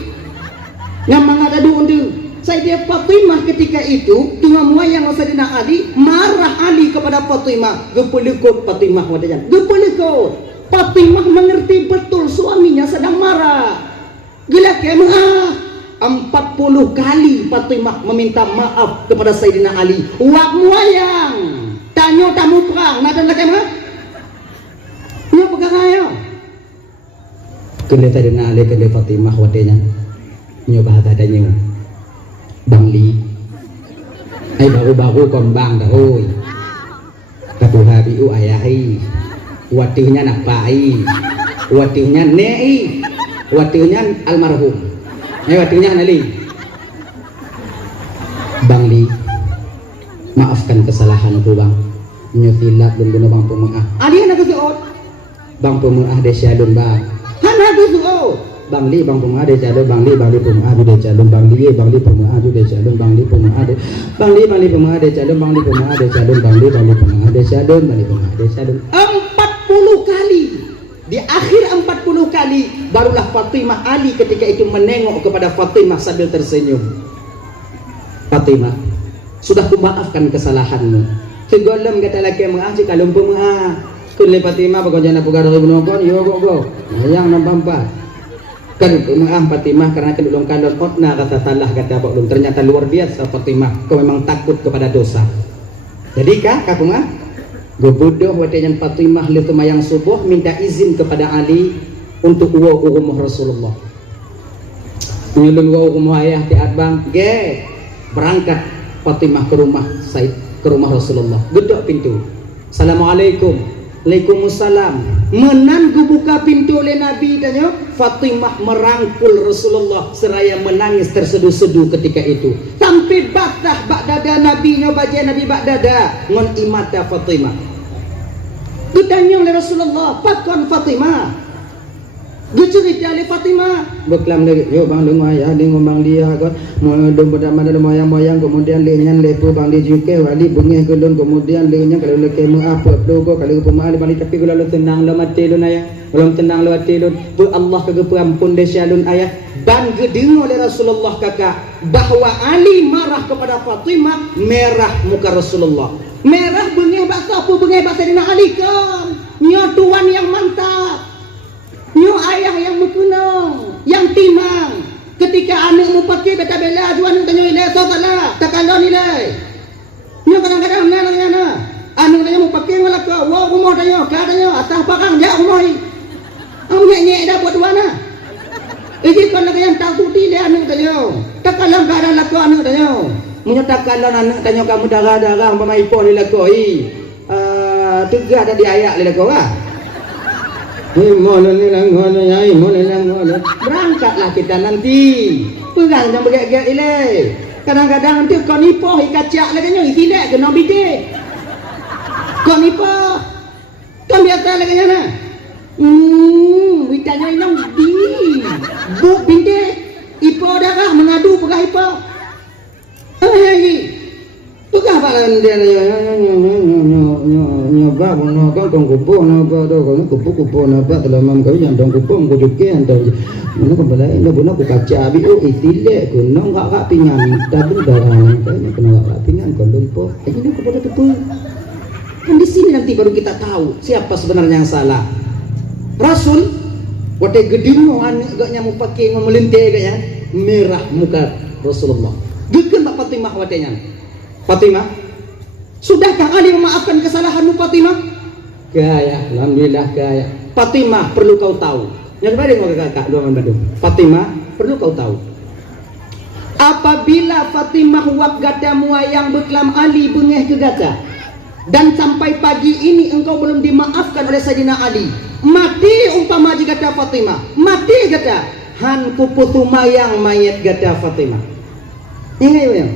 Yang mangat adu tu. Sayyidah Fatimah ketika itu tengah moyang Sayyidina Ali marah Ali kepada Fatimah gepelikut Fatimah wadanya gepelikut Fatimah mengerti betul suaminya sedang marah gila kemah 40 kali Fatimah meminta maaf kepada Sayyidina Ali wak moyang tanyo tamu perang nak dan kemah nyo pegang ayo kele Sayyidina Ali kele Fatimah wadanya nyo bahasa adanya Bang Li ay baru-baru kon bang dah oi katuha biu ayahi watinya nak pai watinya nei watinya almarhum watinya nali Bang Li maafkan kesalahanku bang nyotilat dan guna bang pemaaf ali nak keseot bang pemengah de calon bang hana gusuo bang li bang pemengah de calon bang li pemengah de calon bang li pemengah de calon bang li pemengah de pemengah de calon bang li pemengah de calon bang li pemengah de calon bang li pemengah de calon 40 kali. Di akhir 40 kali barulah Fatimah Ali ketika itu menengok kepada Fatimah sambil tersenyum. Fatimah, sudah kumaafkan kesalahanmu. Segolem kata laki mengaji kalau pemengah. Kulli Fatimah pokoknya nak pugar ibnu kon yo go. Yang nampak kan pemengah Fatimah karena kedulung kalon otna kata talah kata baklum. Ternyata luar biasa Fatimah, kau memang takut kepada dosa. Jadi kah kapungah gobodoh wadanyan Fatimah litu mayang subuh minta izin kepada Ali untuk uwa umur Rasulullah. Nyulun uwa umur ayah tiat bang, ge berangkat Fatimah ke rumah Said, ke rumah Rasulullah. Gedok pintu. Assalamualaikum. Waalaikumsalam. Menan buka pintu oleh Nabi tanya, Fatimah merangkul Rasulullah seraya menangis terseduh-seduh ketika itu. Sampai batah bak dada Nabi nyobaja Nabi bak dada ngon imata Fatimah. Ditanya oleh Rasulullah, "Pakon Fatimah?" Dicerita oleh Fatimah. Beklam lagi, yo bang dengar ya, dengar bang dia kan, mau berdama dalam moyang-moyang, kemudian lenyan lepu bang dia juga, wali bengih kelun, kemudian lenyan kalau leke apa logo kalau pemaal balik tapi kalau lu tenang lu mati lu ayah, belum tenang lu mati lu, bu Allah kagak ampun desyalun ayah. Dan gedengar oleh Rasulullah kakak bahwa Ali marah kepada Fatimah, merah muka Rasulullah. Merah bengih bakso apa bengih bakso dina Ali kan, nyotuan yang mantap. Nyo ayah yang berkunung, yang timang. Ketika anak mu pakai beta bela juan tanyo ile sotala, takalo nilai. Nyo kadang-kadang nana. Anu tanyo mu pakai ngalaka, wa umur tanyo, ka tanyo atah pakang dia umur. Am nyek dah buat duana. Iki kon lagi yang tahu ti le anu tanyo. Takalang kada lako anu tanyo. Munyo takalan anak tanyo kamu darah-darah umpama ipo ni lakoi. Tegah dah diayak le lako ah. Berangkatlah kita nanti. Pegang jangan bergerak-gerak ile. Kadang-kadang nanti kau nipo ikacak lagi nyo ikilek ke nobide. Kau nipo. Kau biasa lagi na. Witanya inang di. Bu binde. Ipo darah mengadu pegah ipo. Ai. Pegah balan dia nyoba bono kan kupu nyoba do kan kupu nyoba dalam kau yang dong kupu ko juke andong mana ko balai ndo bono ko kaca abi o itile ko nong gak pingan dabun darah kayaknya kena gak pingan ko lumpo ini ko pada tepu kan di sini nanti baru kita tahu siapa sebenarnya yang salah. Rasul wate gedingo anak gaknya mau pakai memelinte gaknya merah muka Rasulullah gekeun Mbak Fatimah watenya. Fatimah, sudahkah Ali memaafkan kesalahanmu Fatimah? Gaya, alhamdulillah gaya. Fatimah perlu kau tahu. Yang mana mau kakak dua Bandung. Fatimah perlu kau tahu. Apabila Fatimah wak gada muayang beklam Ali bengeh ke gada dan sampai pagi ini engkau belum dimaafkan oleh Sayyidina Ali, mati umpama jika gada Fatimah, mati gada han kuputu mayang mayat gada Fatimah. Ingat ya.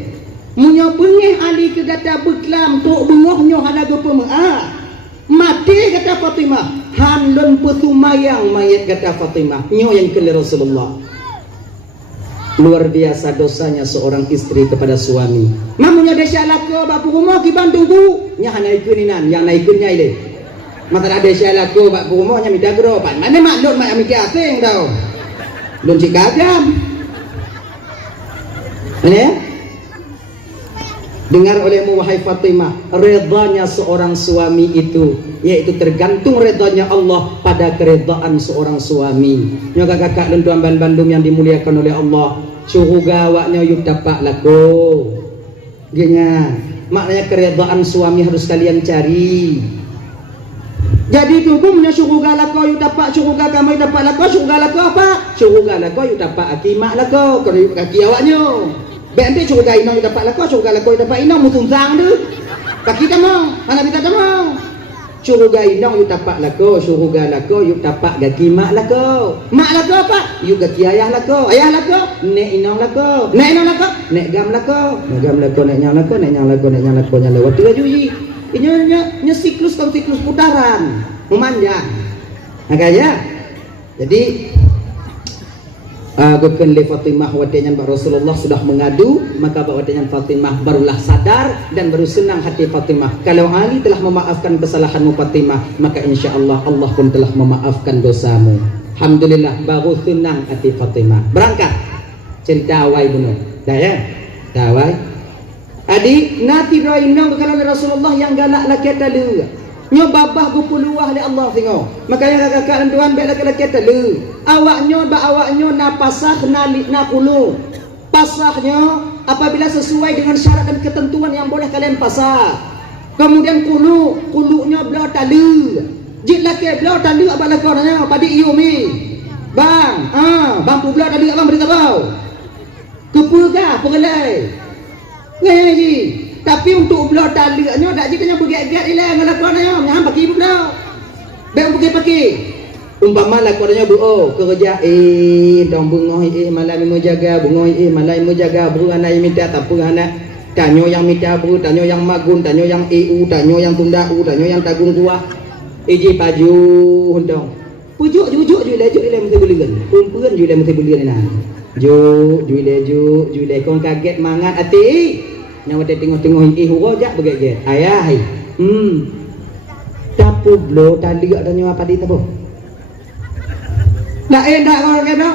Munyo bengih Ali ke gata beklam tok bengohnyo hanaga pemah mati kata Fatimah han lon petumayang mayat kata Fatimah nyo yang kele Rasulullah. Luar biasa dosanya seorang istri kepada suami. Mamunya desa lako bapu rumah ki Bandung bu nya hanaikeuninan yang naikeunnya ile mata desa lako bapu rumah nya midagro pan mana maklum mak ami asing tau lon cikagam ya. Dengar olehmu wahai Fatimah, redanya seorang suami itu yaitu tergantung redanya Allah pada keredaan seorang suami. Nyoga kakak dan tuan Bandung yang dimuliakan oleh Allah, surga waknya yuk dapat lako. Gini, maknanya keredaan suami harus kalian cari. Jadi hukumnya surga lako yuk dapat surga kamu dapat lako surga lako apa? Surga lako yuk dapat akimak lako kalau yuk kaki awaknya. Bente surga inang dapat lako surga lako dapat inang mutunzang tu. Kaki tamang, anak kita tamang. Surga inang yuk dapat lako surga lako yuk dapat kaki mak lako. Mak lako apa? Yuk kaki ayah lako nek inang lako nek gam lako nek nyang lako nya lewat 3 juji. Ini nya siklus putaran memanjang. Makanya jadi bukan li Fatimah wadanya Mbak Rasulullah sudah mengadu, maka wadanya Fatimah barulah sadar dan baru senang hati Fatimah. Kalau Ali telah memaafkan kesalahanmu Fatimah, maka insya Allah Allah pun telah memaafkan dosamu. Alhamdulillah, baru senang hati Fatimah. Berangkat cerita awai bunuh dah ya, dah awai adik nanti roinong kalau Rasulullah yang galak laki talu nyo babah berpuluh oleh Allah tengok. Makanya kakak dan tuan baik laki-laki telu. Awaknya na pasah na kulu. Pasahnya apabila sesuai dengan syarat dan ketentuan yang boleh kalian pasah. Kemudian kulunya belau talu. Jik laki belau talu apa lakonnya pada iumi. Bang, bang pu belau talu abang beritahu. Kepugah pengelai. Ngaji. Tapi untuk belau talinya tak jikanya bergiat-giat ilang lakonnya nyam pakai belau. Baik pakai. Umpama lakonnya bu kerja dong bungoh malam mau jaga bungoh malam mau jaga buru anak minta tak apa anak tanyo yang minta buru tanyo yang magun tanyo yang tanyo yang tunda tanyo yang tagung kuah iji paju hundong pujuk jujuk jule mesti belikan kumpulan jule mesti belikan nah jule kong kaget mangat ati nyawa tengok-tengok huruf jak beget ayah tapu blo tali ada nyawa padi tapo nak enak kau kena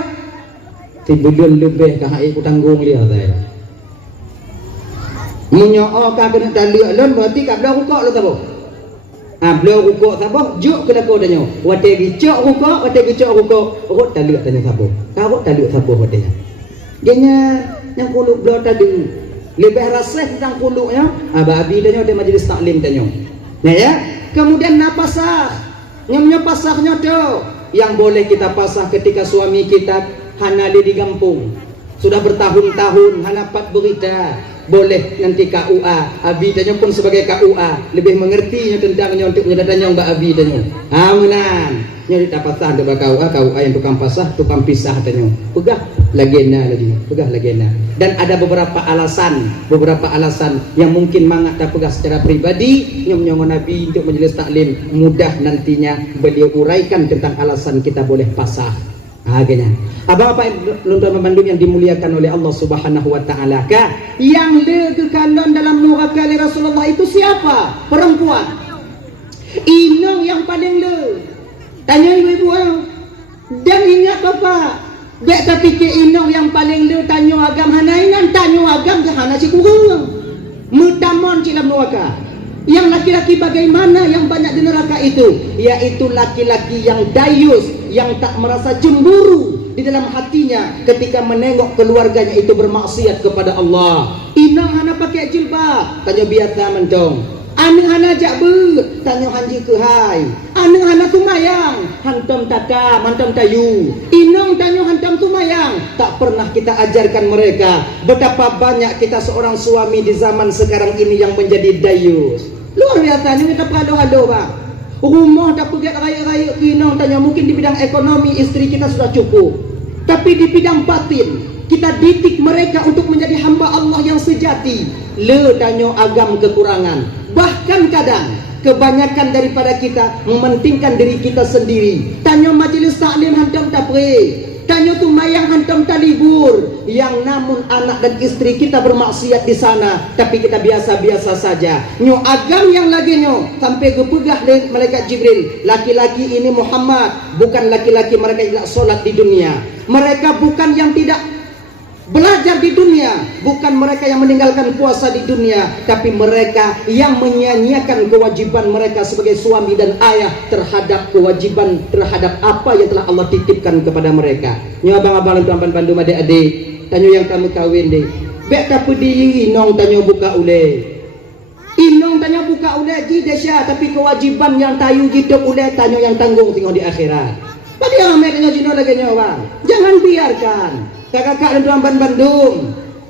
tibulan lebih kah aku tanggung dia saya munyo ka kena tali alon berarti ka blo rukuk lo tapo blo rukuk tapo juk kena kau danyo wate gicok rukuk rot tali tanya tapo kau tali tapo wate genya yang kulo blo tadi lebih rasih tentang kuluknya abi danyo di majlis taklim danyo nah ya kemudian napasah nyamnya pasahnya tu yang boleh kita pasah ketika suami kita hana di kampung sudah bertahun-tahun hana pat berita boleh nanti KUA abi danyo pun sebagai KUA lebih mengerti tentangnya untuk menyadanya mbak abi danyo menan nyari dapat sah ada KUA yang tukang pasah tukang pisah danyo pegah legenda dan ada beberapa alasan yang mungkin mangat tak pegah secara pribadi nyong Nabi untuk majelis taklim mudah nantinya beliau uraikan tentang alasan kita boleh pasah agaknya abang-abang Luntuan Bandung yang dimuliakan oleh Allah Subhanahu wa taala yang legekalon dalam neraka Rasulullah itu siapa? Perempuan inong yang paling tanya ibu-ibu dan ingat bapak Bek tapi ke inong yang paling le tanyo agam hanainan tanyo agam ke hana si kurang mutamon cilam neraka yang laki-laki bagaimana yang banyak di neraka itu yaitu laki-laki yang dayus yang tak merasa cemburu di dalam hatinya ketika menengok keluarganya itu bermaksiat kepada Allah. Inong hana pakai jilbab tanyo biasa mentong anu hana jak tanyo hanji ke hai anu hana tumayang hantam tata mantam tayu inong tanyo hantam tumayang tak pernah kita ajarkan mereka betapa banyak kita seorang suami di zaman sekarang ini yang menjadi dayus luar biasa ini kita halo bang rumah tak pergi raya-raya inong tanyo mungkin di bidang ekonomi istri kita sudah cukup tapi di bidang batin kita didik mereka untuk menjadi hamba Allah yang sejati le tanyo agam kekurangan bahkan kadang kebanyakan daripada kita mementingkan diri kita sendiri tanyo majelis taklim hantam tapre tanyo tu mayang hantam talibur yang namun anak dan istri kita bermaksiat di sana tapi kita biasa-biasa saja nyo agam yang lagi nyo sampai gepegah malaikat Jibril laki-laki ini Muhammad bukan laki-laki mereka yang tidak solat di dunia mereka bukan yang tidak belajar di dunia bukan mereka yang meninggalkan puasa di dunia tapi mereka yang menyia-nyiakan kewajiban mereka sebagai suami dan ayah terhadap kewajiban terhadap apa yang telah Allah titipkan kepada mereka nyo abang-abang tuan-tuan Bandung adik-adik tanyo yang kamu kawin deh bek kapudi inong tanyo buka ule inong tanyo buka ule ji desya tapi kewajiban yang tayu jitok ule tanyo yang tanggung tengok di akhirat pada yang mereka jino lagi nyo bang jangan biarkan kakak dan tuan Bandung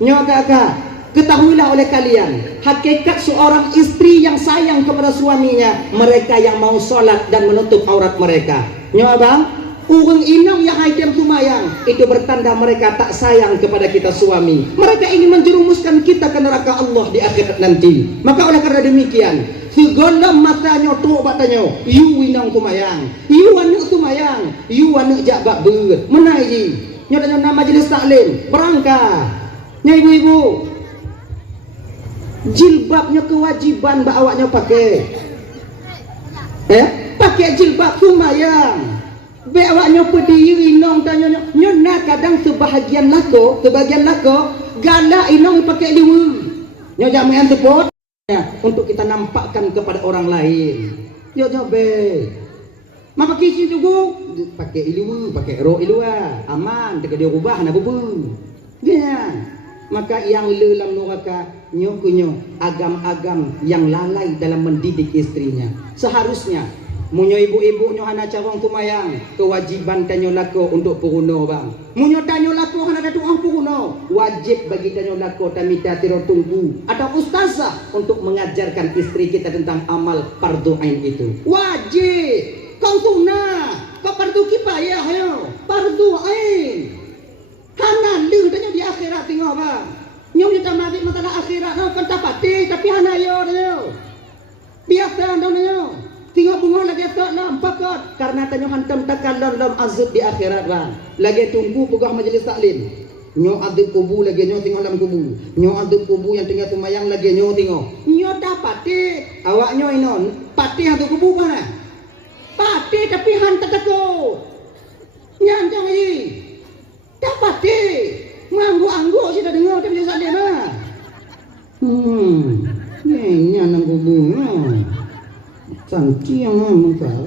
nyo kakak ketahuilah oleh kalian hakikat seorang istri yang sayang kepada suaminya mereka yang mau sholat dan menutup aurat mereka nyo abang urang inong yang haidam tumayang itu bertanda mereka tak sayang kepada kita suami mereka ingin menjerumuskan kita ke neraka Allah di akhirat nanti maka oleh karena demikian segala matanya tu batanya you winang tumayang you anak tumayang you anak jabat ber menai ji nyoda nama majlis taklim berangkat nya ibu-ibu jilbabnya kewajiban mbak awaknya pakai pakai jilbab tumayang be awaknya pediri inong tanya nyona kadang sebahagian lako galak inong pakai liwe nyo jamu antepot untuk kita nampakkan kepada orang lain yo be ma pakai si juga pakai liwe pakai ro ilwa aman dekat dia ubah na bubu dia maka yang lelam neraka nyokunyo agam-agam yang lalai dalam mendidik istrinya seharusnya munyo ibu-ibu nyo hana carong tumayang kewajiban tanyo lako untuk puruno bang munyo tanyo lako hana datuang puruno wajib bagi tanyo lako tamita tiro tunggu atau ustazah untuk mengajarkan istri kita tentang amal fardu ain itu wajib kau sunnah kau fardu kifayah ayo fardu ain hana lu tanyo di akhirat tengok bang nyo kita mari masalah akhirat no kan tapati tapi hana yo biasa nyo tengok bunga lagi tak nampak karena tanyo hantam takallam dalam azab di akhirat bang lagi tunggu pegah majlis taklim nyo adab kubu lagi nyo tengok dalam kubu nyo adab kubu yang tengah tumayang lagi nyo tengok nyo dapati awak nyo inon pati adab kubu mana pati tapi hantar takut nyanjang ini dapati manggu-anggu sudah dengar tapi jasa dia mah ni nang kubu Sanci yang mengkarak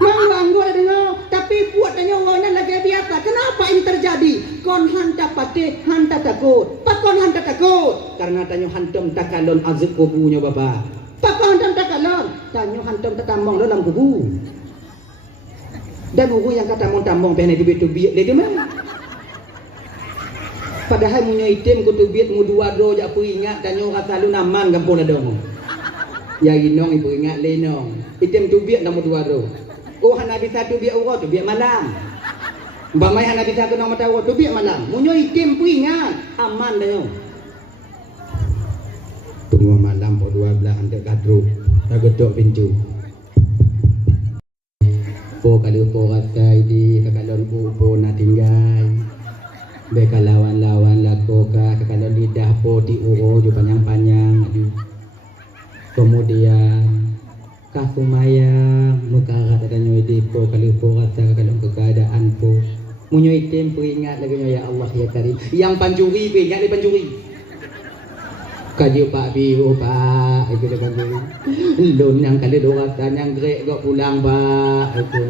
manggu dengar tapi buat tanya orang lagi biasa kenapa ini terjadi kon hanta pati hanta takut pakon hanta takut karena tanyo hantam takalon azab kubunya bapak pakon hantam takalon tanyo hantam tatamong dalam kubu dan buku yang kata tambong pengen dibit-bit dia mana padahal punya item kutubit mu dua do jak pu ingat tanyo kata lu naman kampung adong ya inong ibu ingat lenong item tubiak nomor dua ro oh hana bisa tubiak uro tubiak malam bamai hana bisa ke nomor tahu tubiak malam munyo item pu ingat aman dah tunggu malam po 12 anda kadru tak gedok pintu po kalau po kata di kakalon po na tinggal beka lawan lako kalau lidah po di uro ju panjang-panjang aduh kemudian kakumaya mekarat adanya idepo kali po kata kalau keadaan po munyo item po ingat lagi ya Allah ya Karim yang pancuri pe ingat pancuri kaji pak biu pak itu pancuri lon yang kali do kata yang grek go pulang pak itu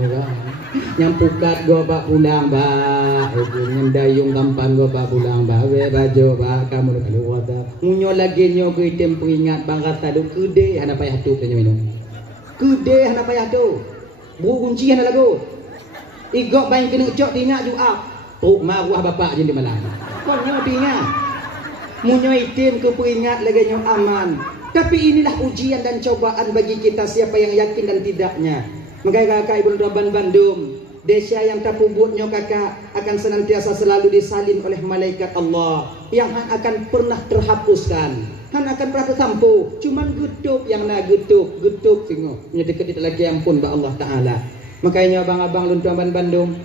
yang pukat go pak pulang pak itu yang dayung gampang go pak pulang pak we baju pak kamu kalau kata munyo lagi nyo ke item po ingat bang kata do kude hana payah tu tanya minum kude hana payah tu bu kunci hana lagu igok bain kena cok tingat ju up tuk maruah bapak je di malam kon nyo tingat munyo item ke peringat lagi nyo aman tapi inilah ujian dan cobaan bagi kita siapa yang yakin dan tidaknya makanya kakak ibu Raban Bandung desa yang tak pubutnya kakak akan senantiasa selalu disalin oleh malaikat Allah yang akan pernah terhapuskan akan pernah tersampu cuman getuk yang nak getuk tengok punya dekat lagi ampun ba Allah Ta'ala makanya abang-abang luntuan Bandung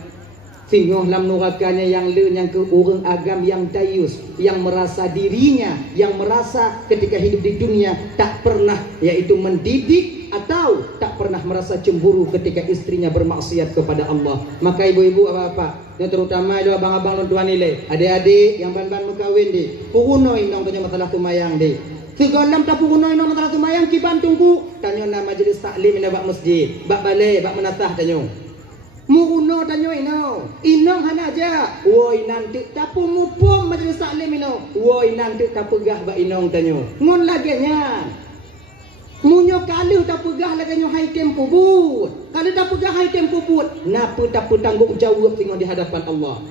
singoh lam nurakanya yang ke orang agam yang dayus yang merasa dirinya yang merasa ketika hidup di dunia tak pernah yaitu mendidik atau tak pernah merasa cemburu ketika istrinya bermaksiat kepada Allah maka ibu-ibu apa-apa yang terutama itu abang-abang luntuan nilai adik-adik yang ban-ban mengkawin di puruno inong tanya masalah tumayang di segalam tak puruno inong masalah tumayang kiban tunggu tanya nama majlis taklim ina bak masjid bak balai bak menatah tanya muruno tanyo inong hana aja woi nanti tapu mupum majlis taklim inong woi nanti tak pegah ba inong tanyo ngon lagenya munyo kalau tak pegah lagenya hai tempo but kalau tak pegah hai tempo but napa tak tanggung jawab tengok di hadapan Allah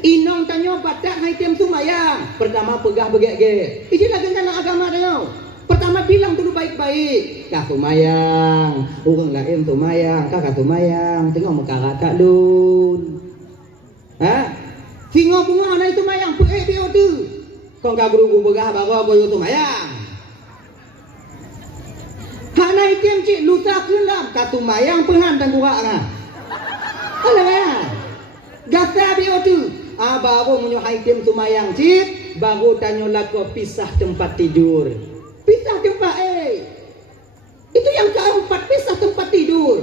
inong tanyo batak hai tem sumayang pertama pegah begek-gek ini lagi dalam agama tanyo pertama bilang dulu baik-baik kah tumayang orang lain tumayang kakak tumayang tengok mekara tak lun singo bunga na itu mayang pe dia tu kong ka guru begah bawa boyo tumayang Hanai tiang cik lusa kelam katu mayang pengan dan burak ngah. Alah ya. Gasa bio tu. Baru menyo hai tim tu mayang cik, baru tanyo lako pisah tempat tidur. Pisah tempat itu yang keempat, pisah tempat tidur.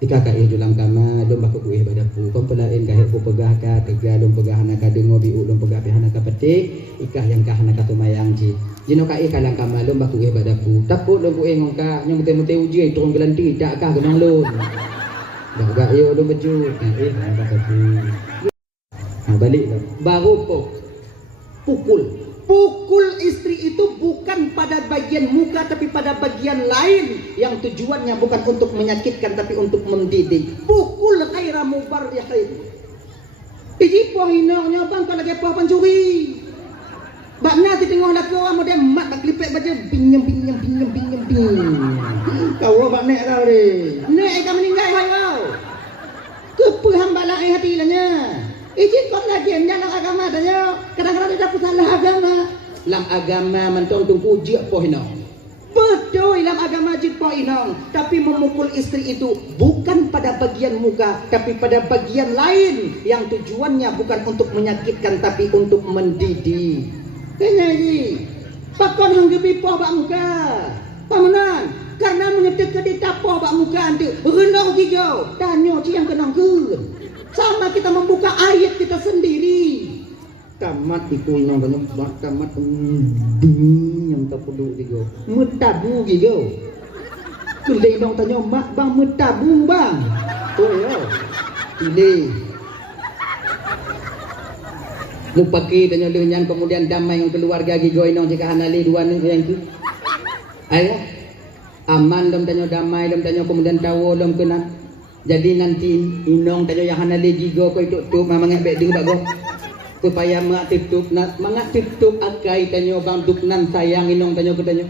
Ika kai julang kama dom baku kuih badaku kompelain kahir ku pegah ka tiga dom pegah hana ka dengo biu dom pegah pi hana ka petik ikah yang ka hana ka tumayang ji jino kai kalang kama dom baku kuih badaku takut dom ku engong ka nyong mute uji turun gelanti tak ka genong lun dak yo dom baju hana badaku balik baru pukul istri itu bukan pada bagian muka tapi pada bagian lain yang tujuannya bukan untuk menyakitkan tapi untuk mendidik. Pukul khaira mubar ya khair. Iji poh hinongnya bang kalau lagi poh pencuri. Bak nanti tengok nak kau mau dia mat bak klipek baca binyam. Kau bak nek kau ni. Nek kau meninggal kau. Kepuham balak hati lahnya. Ijin kau lagi dalam agama tanya kadang-kadang dia dapat salah agama. Dalam agama mentong tunggu jik poh hinong. Betul dalam agama jik poh hinong. Tapi memukul istri itu bukan pada bagian muka tapi pada bagian lain yang tujuannya bukan untuk menyakitkan tapi untuk mendidik. Kena ji. Pakon hanggebi poh bak muka. Pamenan karena mengetek ke ditapoh bak muka antu rendah gigau. Tanya ci yang kenang ke. Sama kita membuka ayat kita sendiri. Tamat itu yang banyak buat tamat yang tak perlu gitu. Metabu gitu. Kulai dong tanya mak bang metabu bang. Oh ya. Ini. Mupaki tanya lenyang kemudian damai yang keluarga gigo inong jika hanali dua nih yang tu. Ayah. Aman dom tanya damai dom tanya kemudian tahu dom kena. Jadi nanti inong tanya yang hanali gigo kau itu tu mamang bek dulu bago. Supaya mak tutup akai tanyo bang duknan sayang inong tanyo ketanyo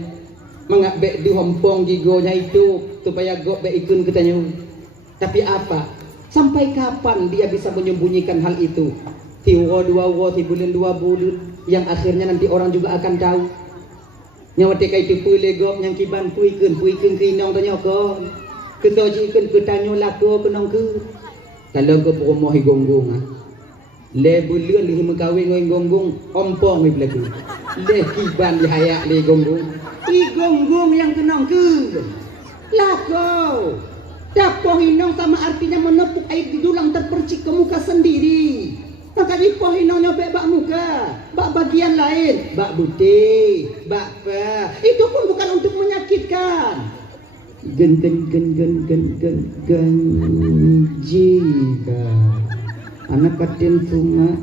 mangak bek di hompong gigonya itu supaya gok bek ikun ketanyo. Tapi apa sampai kapan dia bisa menyembunyikan hal itu? Tiwa dua wo ti bulan dua bulan yang akhirnya nanti orang juga akan tahu nyawa tekai itu pule gok yang kiban puikun ke inong tanyo ko ketoji ikun ketanyo lako kenong ke kalau ke promo higonggong le bulan li mengkawin ngoi gonggong ompong mi belaki le kiban di hayak le gonggong i gonggong yang kenong ke lako dapoh hinong sama artinya menepuk air di dulang terpercik ke muka sendiri maka di poh hinongnya bak muka bak bagian lain bak buti bak pa itu pun bukan untuk menyakitkan jika anak katin cuma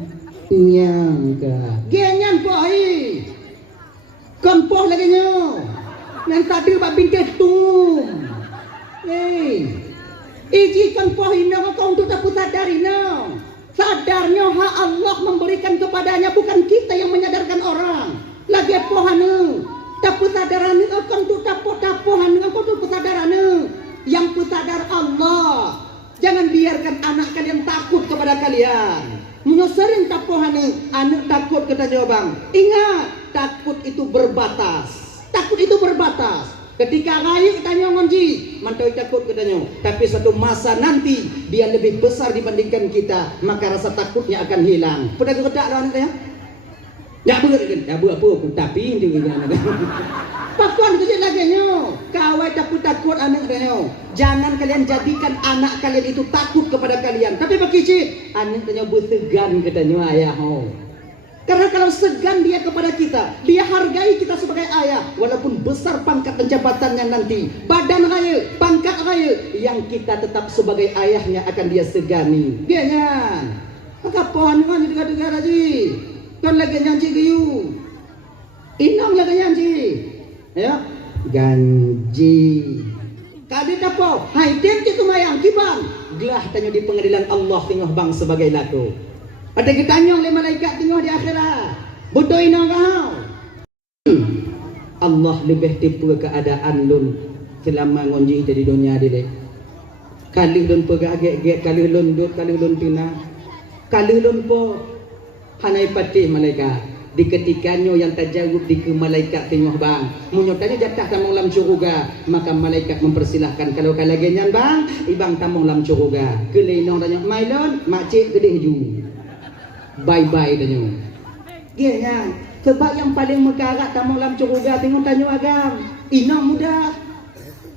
nyangka genyan pohi kon poh lagi nyo yang tadi bak bintik tum iji kon pohi no kau untuk tak sadari no sadarnya hak Allah memberikan kepadanya bukan kita yang menyadarkan orang lagi pohanu tak sadaran kon untuk tapohan kon untuk kesadaran yang pesadar Allah. Jangan biarkan anak kalian takut kepada kalian. Sering tapohan anak takut katanya bang. Ingat, takut itu berbatas. Takut itu berbatas. Ketika rayu tanya ngonji, mantau takut katanya. Tapi satu masa nanti dia lebih besar dibandingkan kita, maka rasa takutnya akan hilang. Pernah juga tak ada ya? Ya apa aku tapi ini gimana? Pakuan itu lagi nyo. Kawai takut anak nyo. Jangan kalian jadikan anak kalian itu takut kepada kalian. Tapi bagi cik, anak nyo bersegan katanya ayah ho. Karena kalau segan dia kepada kita, dia hargai kita sebagai ayah, walaupun besar pangkat dan jabatannya nanti, badan raya, pangkat raya, yang kita tetap sebagai ayahnya akan dia segani. Dia nyan. Maka pohon kan juga lagi. Kan lagi nyanci giyu. Inang lagi nyanci. Ya, ganji. Kadit apa? Hai tim itu mayang kibang. Gelah tanya di pengadilan Allah tengah bang sebagai laku. Ada ketanyong le malaikat tengah di akhirat. Bodoh inang kau. Allah lebih tipu keadaan lun selama ngonji di dunia dile. Kali lun pegagek, kali lun dut, kali lun tina. Kali lun po hanai patih malaikat. di ketikanya yang tajawub di ke malaikat tengok bang munyotanya jatah tamong lam syurga maka malaikat mempersilahkan kalau kalagenyan bang ibang tamong lam syurga kelenong tanya mailon makcik gede ju bye bye tanya dia nya sebab yang paling mekarat tamong lam syurga tengok tanya agam inang muda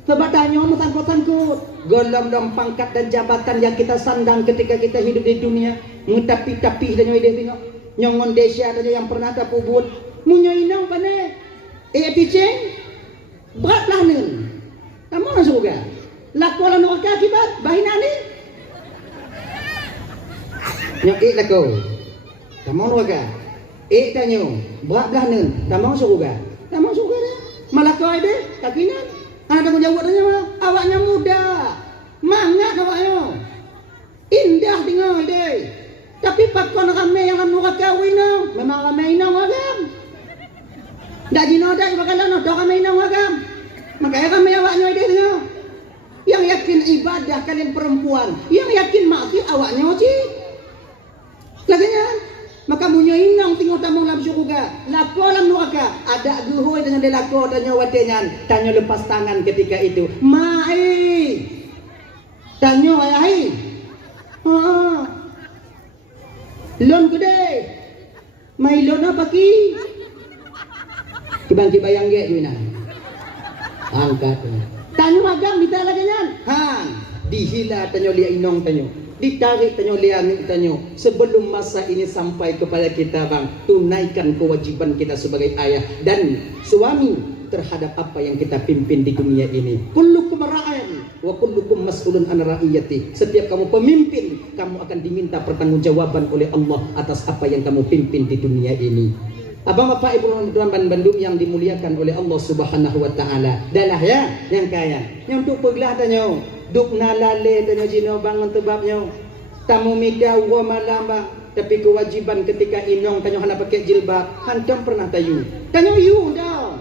sebab tanya sangkut-sangkut golong-golong pangkat dan jabatan yang kita sandang ketika kita hidup di dunia mengetapi-tapi tanya dia tengok nyongon desa tanya yang pernah tak pubut munyo inang pane ticing beratlah nen tamong lam syurga lakola neraka akibat bahina ni nyok lako tamong neraka tanya beratlah nen tamong syurga dia malako ide kakinan ada tanggung jawab tanya mah awaknya muda mangat awaknya indah tengok ide tapi pakon ramai yang anu kawin no memang ramai inang agam dak jino dak bakalan no dak ramai inang agam makanya ramai awaknya ide tengok yang yakin ibadah kalian perempuan yang yakin maksiat awaknya oci laganya maka munyo inang tengok tamong lam syurga lako lam neraka ada guhoy dengan delako tanya watenyan tanya lepas tangan ketika itu mai tanya ayai lon gede mai lon apa ki kibang-kibayang ge juina angkat tanya agam kita laganyan dihila tanya lia inong tanya ditarik tanya lia ni tanya sebelum masa ini sampai kepada kita bang tunaikan kewajiban kita sebagai ayah dan suami terhadap apa yang kita pimpin di dunia ini. Kullukum ra'in wa kullukum mas'ulun an ra'iyati. Setiap kamu pemimpin, kamu akan diminta pertanggungjawaban oleh Allah atas apa yang kamu pimpin di dunia ini. Abang bapak ibu dan bandung yang dimuliakan oleh Allah Subhanahu wa taala. Dalah ya yang kaya. Yang tu peglah tanya, duk nalale tanya jino bangun tebabnya. Tamu mida wa malam ba. Tapi kewajiban ketika inong tanya hana pakai jilbab, hantam pernah tayu. Tanya you dah.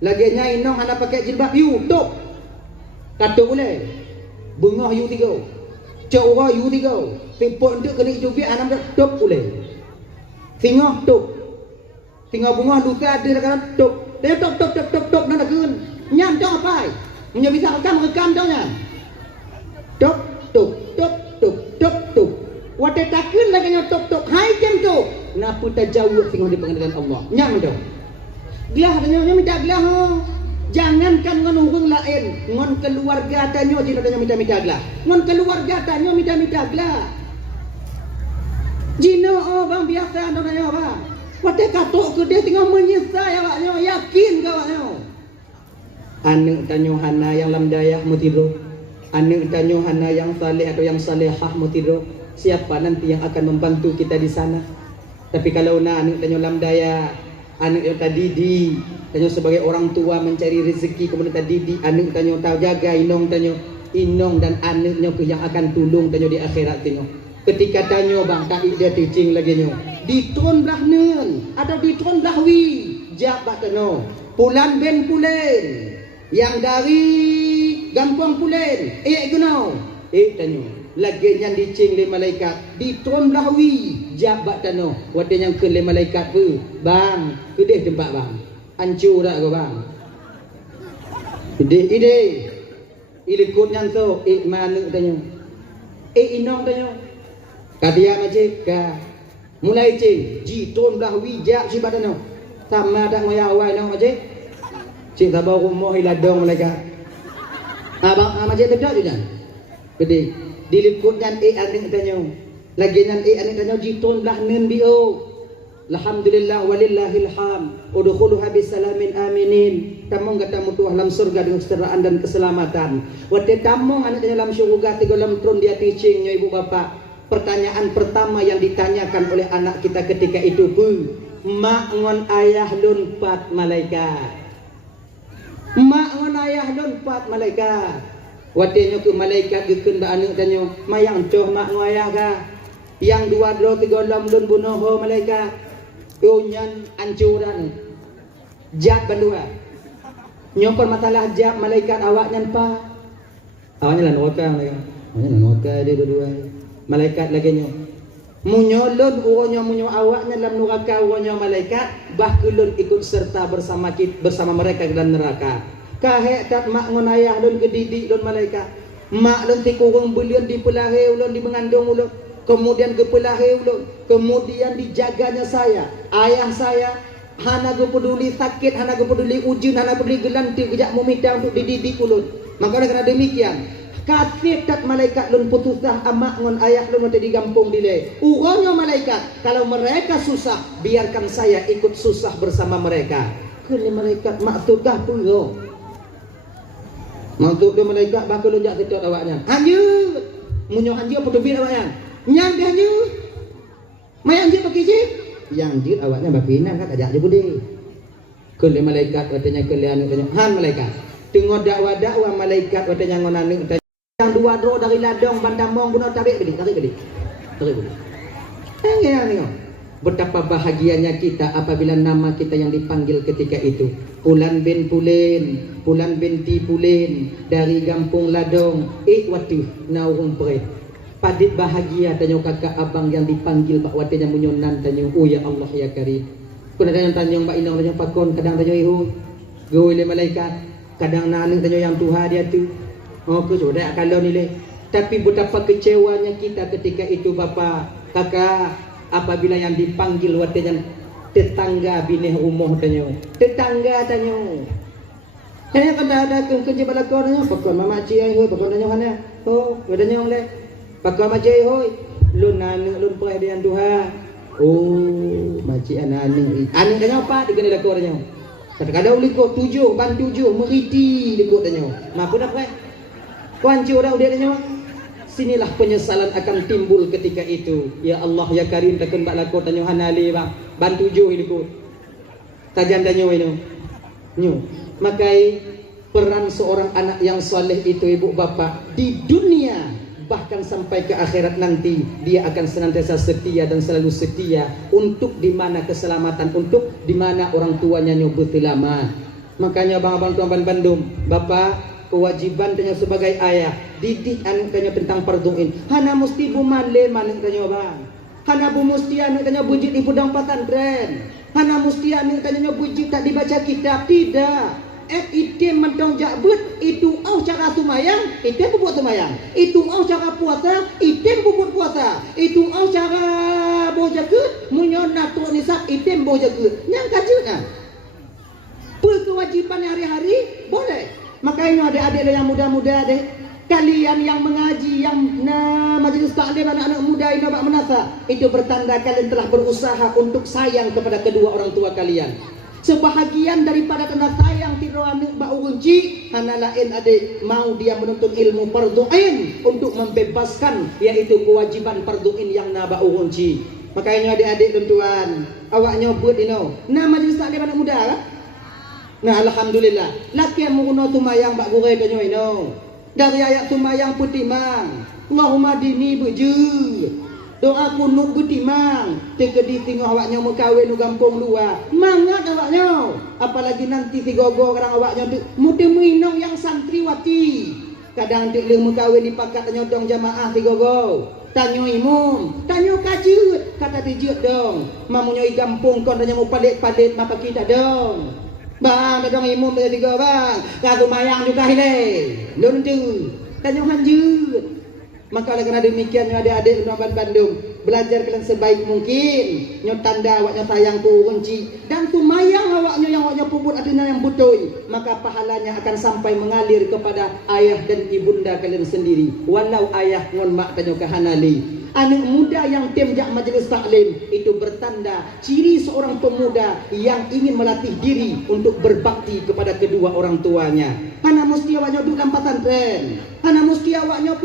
Laginya inong hana pakai jilbab you tok. Kata boleh. Bengah you tiga. Cawra you tiga. Timpuk untuk kena hidup biar anak tok boleh. Tengah tok. Tengah bunga luka ada dekat tok. Dia tok nak gun. Nyam tok apa? Punya bisa rekam tok nya. Tok. Wate takun laginya tok. Hai jam tok. Napa tak jauh tengah di pengadilan Allah. Nyam tok. Gelah tanya minta gelah ho. Jangankan ngon urang lain, ngon keluarga tanya jino tanya minta gelah. Ngon keluarga tanya minta gelah. Jino bang biasa anda tanya apa? Wate katok ke dia tengah menyesal awaknya, yakin ke awaknya. Ane tanya hana yang lam dayah mutido. Ane tanya hana yang saleh atau yang salehah mutido. Siapa nanti yang akan membantu kita di sana? Tapi kalau ane tanya lam dayah anak yang tadi tanya sebagai orang tua mencari rezeki kemudian tadi anak tanya tahu jaga inong tanya inong dan anaknya yang akan tolong tanya di akhirat tanya ketika tanya bang tak dia teaching lagi nyo di tron belah nen atau di tron belah wi jabat tanya pulan ben pulen yang dari gampang pulen gunau tanya lagi yang dicing le malaikat di tron belah wi jabat tano wate yang ke le malaikat pu bang kedeh tempat bang hancur dak ke bang ide ilikut nyanto mana tanya inong tanya kadia majik ka mulai cing ji ton belah wi jab si badano sama dak moya awai nang majik cing tabau rumah iladong malaikat abang majik tedak je jan gede dilikutnya aning tanya lagi nan aning tanya jiton lah nen bio alhamdulillah walillahil ham udkhuluha bisalamin aminin tamong kata mutu alam surga dengan kesejahteraan dan keselamatan wate tamong anak tanya dalam syurga tiga dalam tron dia teaching nya ibu bapa pertanyaan pertama yang ditanyakan oleh anak kita ketika itu pu mak ngon ayah lun pat malaikat mak ngon ayah lun pat malaikat watenya ke malaikat gekeun ba aneuk tanya mayang coh mak ngoyah ka yang 2 3 lom lun bunuh ho malaikat unyan ancuran jab bandua nyokon masalah jab malaikat awaknya pa awaknya lan waka malaikat awaknya lan waka dia dua malaikat lagi nyo Munyolon uronyo munyo awaknya dalam neraka uronyo malaikat, bahkulun ikut serta bersama mereka dalam neraka. Kahek tak mak ngon ayah lun kedidik lun malaikat. Mak lun ti kurung bulian di pelahe ulun di mengandung ulun. Kemudian ke pelahe ulun, kemudian dijaganya saya, ayah saya. Hana go peduli sakit, hana go peduli ujun, hana peduli gelanti kejak meminta untuk dididik ulun. Maka kerana demikian, kasih tak malaikat lun putusah amak ngon ayah lun mati digampung dile. Uronyo malaikat, kalau mereka susah, biarkan saya ikut susah bersama mereka. Kali malaikat maksudkah puyo? Maksud dia malaikat bakal lun jak sedot awaknya. Anjut. Munyo anjut apa dubi awaknya? Nyang dia anjut. Mai anjut pakai je. Yang jut awaknya bakinan kan ajak je bude. Kali malaikat katanya kali anu katanya, "Han malaikat, tengok dakwa-dakwa malaikat katanya ngon anu yang dua dro dari ladong bandamong guna tarik beli. Tengok. Betapa bahagianya kita apabila nama kita yang dipanggil ketika itu. Pulan bin Pulin, Pulan binti Pulin dari Gampung Ladong. Watu naung pre. Padit bahagia tanya kakak abang yang dipanggil Pak Watenya munyonan tanya, oh ya Allah ya Karim. Kuna tanya Mbak Inong tanya pakon, kadang tanya ihu. Goi le malaikat, kadang naneng tanya yang Tuhan dia tu. Oh ke sudah kalau ni le. Tapi betapa kecewanya kita ketika itu Bapak, kakak, apabila yang dipanggil Watenya tetangga bini rumah tanya. Tetangga tanya. Tanya kada ada kerja balakon tanya, pakon mama cik ai hoi, pakon tanya hana. Oh, wadanya oleh. Pakau macai hoi, lun nanu lun perah dengan Tuhan. Oh, macik anak-anak. Anak tanya apa? Dikenal aku tanya. Kadang-kadang uliko 7, ban 7, meriti liko tanya. Mampu dah perah. Kuancu dah udah tanya. Sinilah penyesalan akan timbul ketika itu. Ya Allah ya Karim takkan bak lako tanya hanali bang. Ban 7 liko. Tajan tanya ini. Nyu. Makai peran seorang anak yang soleh itu ibu bapa di dunia. Bahkan sampai ke akhirat nanti dia akan senantiasa setia dan selalu setia untuk di mana keselamatan, untuk di mana orang tuanya nyobot lama. Makanya abang-abang tuan Bandung, bapak kewajiban tanya sebagai ayah didik anak tanya tentang parduin. Hana mesti bu male manik tanya bang. Hana bu mesti anak tanya bujit di pudang pesantren. Hana mesti anak tanya bujit tak dibaca kitab, tidak. Item mentong jakbut itu cara tumayang, item buat tumayang. Itu cara puasa, item buat puasa. Itu cara bojagut, munyona tu nisak item bojagut. Yang kajuna. Kewajiban hari-hari boleh. Makanya adik-adik yang muda-muda deh, kalian yang mengaji, yang majelis taklim anak-anak muda ini bak menasa, itu bertanda kalian telah berusaha untuk sayang kepada kedua orang tua kalian. Sebahagian daripada tanda sayang tiroan bak urunci hana lain adik mau dia menuntut ilmu fardu'in untuk membebaskan yaitu kewajiban fardu'in yang na bak urunci. Makanya adik-adik tuan awak nyobut ino nah majelis taklim anak muda lah. Nah alhamdulillah laki yang menguno tumayang bak gurai kanyo ino dari ayat tumayang putih mang Allahumma dini beju doa kunut butimang tegedi tengok awaknya mau kahwin nu gampung luar mangat awaknya apalagi nanti tigogo kadang awaknya muda minong yang santriwati kadang dik leh mau kahwin dipakat tanya dong jamaah tigogo tanya imum tanya kajut kata dijut dong mamunya i gampung kon tanya mau palit-palit mapa kita dong bang dong imum tanya tiga bang katu mayang juga hile lun tu tanya hanjut. Maka oleh kerana demikian adik-adik Nuaban Bandung belajar kalian sebaik mungkin nyo tanda awaknya sayang tu kunci dan tumayang awaknya yang awaknya puput adina yang butoi maka pahalanya akan sampai mengalir kepada ayah dan ibunda kalian sendiri walau ayah ngon mak tanyo kahanali. Anak muda yang temjak majelis taklim itu bertanda ciri seorang pemuda yang ingin melatih diri untuk berbakti kepada kedua orang tuanya. Hana mesti awaknya duduk dalam pesantren. Hana mesti awaknya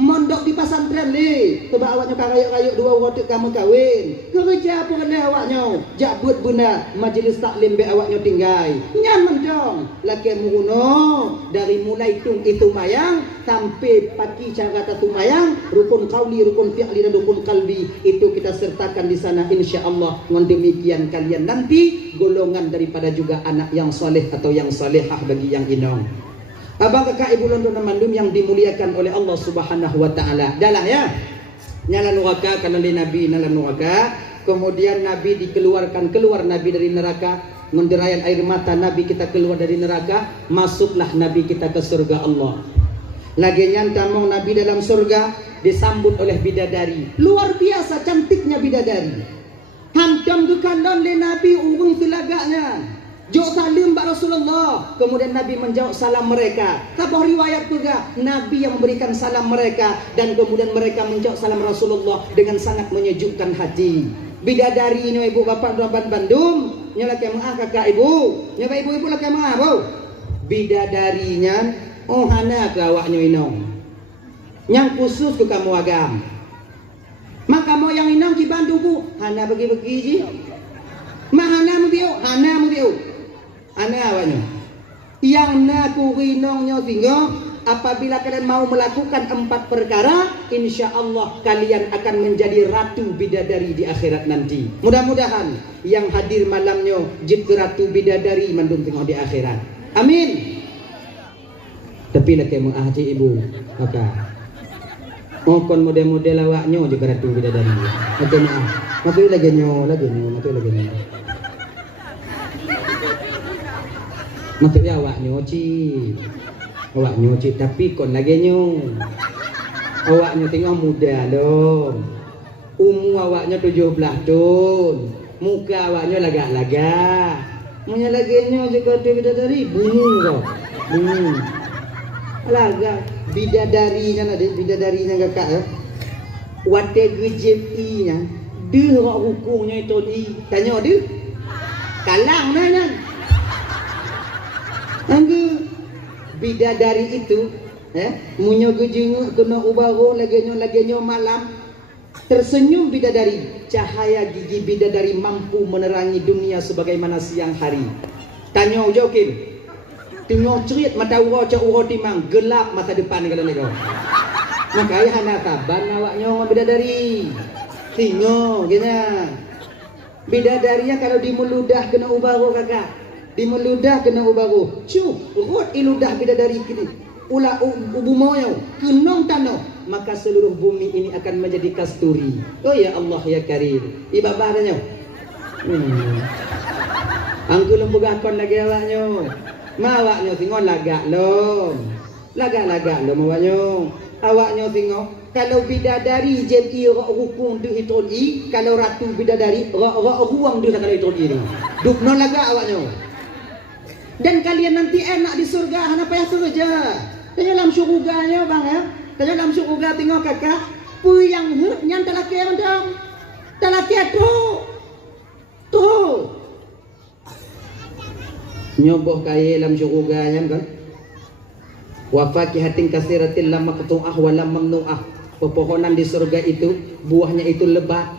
mondok di pesantren le. Sebab awaknya kayuk-kayuk dua waktu kamu kahwin. Kerja pun kena awaknya. Jabut benar majelis taklim be awaknya tinggal. Nyaman dong. Laki muno dari mulai tung itu mayang sampai pagi cara tatu mayang rukun qauli rukun fi'li dan rukun qalbi itu kita sertakan di sana insyaallah. Dengan demikian kalian nanti golongan daripada juga anak yang soleh atau yang solehah bagi yang inong. Abang kakak ibu London Mandum yang dimuliakan oleh Allah Subhanahu wa taala. Dalah ya. nyala neraka karena Nabi nyala neraka. Kemudian Nabi dikeluarkan keluar Nabi dari neraka, menderayan air mata Nabi kita keluar dari neraka, masuklah Nabi kita ke surga Allah. Lagi nyantamong Nabi dalam surga disambut oleh bidadari. Luar biasa cantiknya bidadari. Hantam kekandan le Nabi urung selagaknya. Jok salim mbak Rasulullah. Kemudian Nabi menjawab salam mereka. Tabah riwayat juga Nabi yang memberikan salam mereka, dan kemudian mereka menjawab salam Rasulullah dengan sangat menyejukkan hati. Bidadari ini ibu bapak Tuan Bandung, nyala kemah kakak ibu, nyala ibu-ibu lah kemah bu. Bidadarinya, oh hana ke awaknya inong, yang khusus ke kamu agam. Maka mau yang inong di Bandung bu, hana bagi-bagi je. Mahana mubiu, hana mubiu, hana awaknya. Yang naku inongnya tinggal. Apabila kalian mau melakukan 4 perkara, insya Allah kalian akan menjadi ratu bidadari di akhirat nanti. Mudah-mudahan yang hadir malamnya jadi ratu bidadari mandung tengok di akhirat. Amin. Tapi lagi mengaji ibu, maka kon model-model awaknya juga ratu bidadari. Oke maaf. Mati lagi nyo. Mati ya awaknya awak nyuci tapi kon lagi nyu awaknya tengok muda dong, awaknya 17 tahun, muka awaknya lagak-lagak, punya lagi nyu juga bidadari bunyi kok bunyi lagak bidadarinya ada bidadarinya kakak ya wate GJP nya dia hukumnya itu di tanya dia kalang nanya angge bidadari itu munyo gejeng kena ubaro lagenyo malam tersenyum bidadari, cahaya gigi bidadari mampu menerangi dunia sebagaimana siang hari. Tanya jokin tengok cerit mata uro timang gelap masa depan kalau nego maka ayah anak taban awaknya bidadari tengok gina bidadarinya kalau dimeludah kena ubaro kakak, dimeludah kena ubaru rot iludah bidadari kini ula ubu moyo kenong tano, maka seluruh bumi ini akan menjadi kasturi. Oh ya Allah ya Karim ibabahnya angkulung bugakon lagi awaknya mawaknya tengok lagak lom awaknya tengok kalau bidadari jem'i rukun du itoni, kalau ratu bidadari ruang du kalau itoni ni dukno lagak awaknya. Dan kalian nanti enak di surga, hana payah surga. Tanya dalam surganya bang ya, tanya dalam surga tengok kakak, puyang yang talaki yang dong, talaki tu, nyoboh kaya dalam surganya kan, wafakihatin kasiratin lam maqtu'ah wa lam mamnu'ah. Pepohonan di surga itu buahnya itu lebat,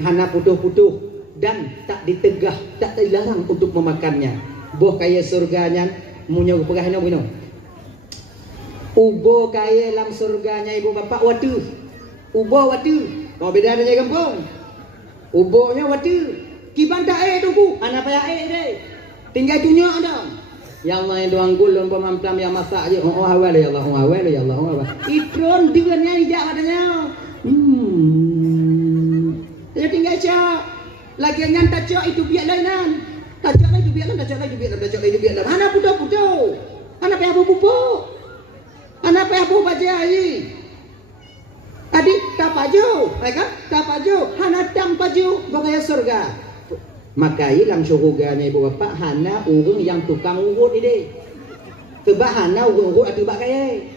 hana putuh-putuh dan tak ditegah, tak dilarang untuk memakannya. Boh kaya surganya munyo pegahnya bino. Ubo kaya dalam surganya ibu bapak watu. Ubo watu. Mau beda dengan kampung. Ubonya watu. Kibanta tu bu. Anak payah deh. Tinggal dunia ada. Yang main doang gulung pemamplam yang masak aja. Oh awal ya Allah, awal ya Allah, awal. Itron dengannya tidak adanya. Dia tinggal cak. Lagi nyantat cak itu biar lainan. Tajak lagi biarlah. Anak putu. Anak payah bubu. Anak payah bubu bajai. Adik tak paju, kan? Tak paju. Anak tam paju bagaya surga. Maka dalam surganya ibu bapak hana urung yang tukang urut ini. Sebab hana urut atau bak kaya.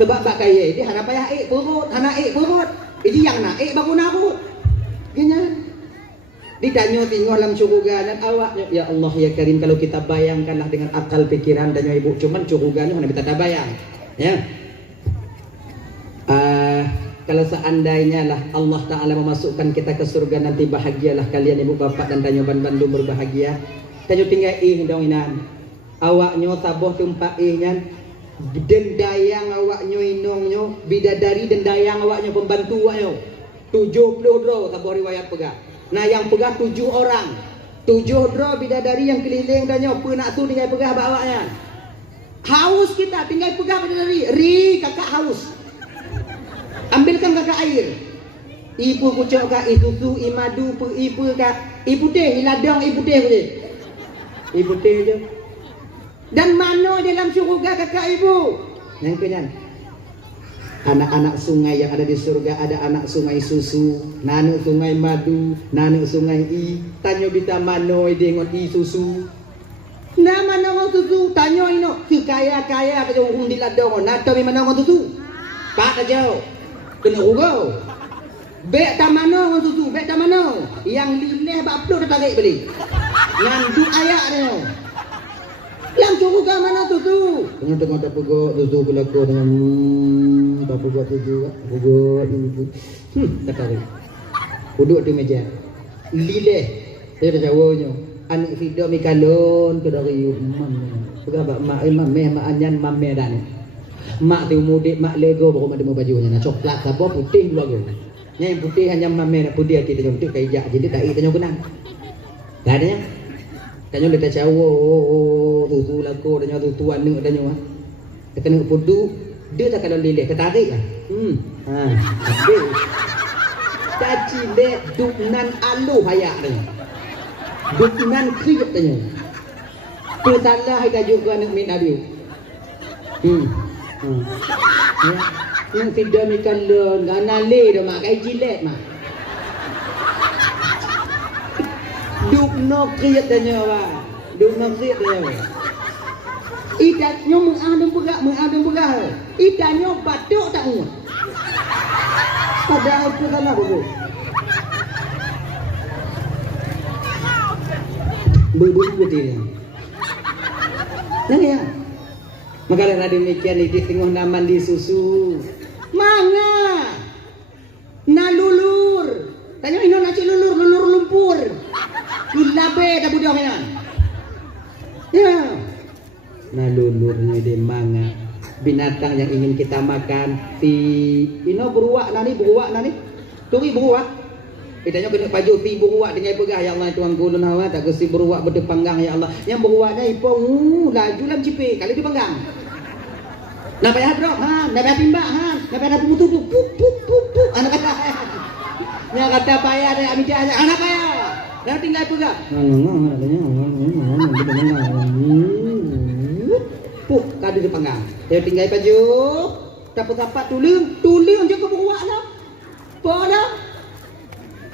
Sebab bak kaya ini hana payah urut, hana urut. Ini yang nak baru narut. Gini. Ditanya tinggal dalam surga dan awaknya ya Allah ya Karim, kalau kita bayangkanlah dengan akal pikiran dan ibu cuman surganya mana kita tak bayang ya. Kalau seandainya lah Allah Ta'ala memasukkan kita ke surga nanti, bahagialah kalian ibu bapak dan Tanyoban Bandung berbahagia. Tanyo tinggal dong inan awaknya taboh tumpak nyan dendayang awaknya inongnya bidadari dendayang awaknya pembantu awaknya 70 dro taboh riwayat pegah. Nah yang pegah 7 orang, 7 dro bidadari yang keliling dan nyopo nak tu tinggal pegah bawanya. Haus kita tinggal pegah bidadari, kakak haus. Ambilkan kakak air. Ibu kucuk kak, susu, imadu, ibu kak, ibu teh, iladang, ibu teh je. Ibu teh je. Dan mana dalam surga kakak ibu? Yang kenyan. Anak-anak sungai yang ada di surga, ada anak sungai susu, nanu sungai madu, nanu sungai i. Tanya bita mano dengan i susu. Nah mana orang susu? Tanya ino. Si kaya-kaya kerja hukum di ladang. Nah tahu mana orang susu? Pak aja. Kena urau. Bek tak mana orang susu? Bek tak mana? Yang lilih baplo dah tarik beli. Yang du ayak dia. Yang surga mana susu? Tengah-tengah tak pegok susu berlaku dengan tak pegok susu. Pegok itu. Tak tarik. Duduk di meja. Lilih. Saya dah jawabnya. Anak video mi kalon ke dari mam. Berapa mak meh mak anyan mam meh dah ni. Mak tu mudik mak lego baru mak demo bajunya. Nah coklat apa putih dua go. Yang putih hanya mam meh putih hati tanya putih kai jak jadi tak tanya kenang. Dah ada nya. Tanya dia cawo tu laku tanya tu tuan ni tanya. Dia kena pudu dia tak kalau leleh ketarik ah. Ha. Habis. Caci lek duknan alu hayak ni. Dukungan kriuk tanya. Tersalah kita juga nak minta dia. Ya. Yang tidak mikan lon, gana le dah mak kai jilet mak. Dukno kriuk tanya wa. Dukno kriuk tanya. Idatnya mengadem berak. Idatnya batuk tak muat. Padahal itu kan aku. Berburu dia. Nanya. Maka ada demikian di tengah naman di susu. Manga. Nalulur. Tanya ino nasi lulur lumpur. Lulabe dah budak ya. Ya. Nalulurnya di manga. Binatang yang ingin kita makan. Ino beruak nani. Turi beruak. Kitanya kena baju ti beruak dengan pegah ya Allah tuan kulun hawa tak kesi beruak berdepanggang ya Allah. Yang beruaknya ipong laju lam cipe kali dipanggang. Nak payah bro ha, nak payah timbak ha, nak payah pumutu pup. Anak kata. Nya kata payah ada amija anak payah. Dah tinggal pegah. Pup kali dipanggang. Dia tinggal baju. Dapat tulung je ke beruak lah. Pola.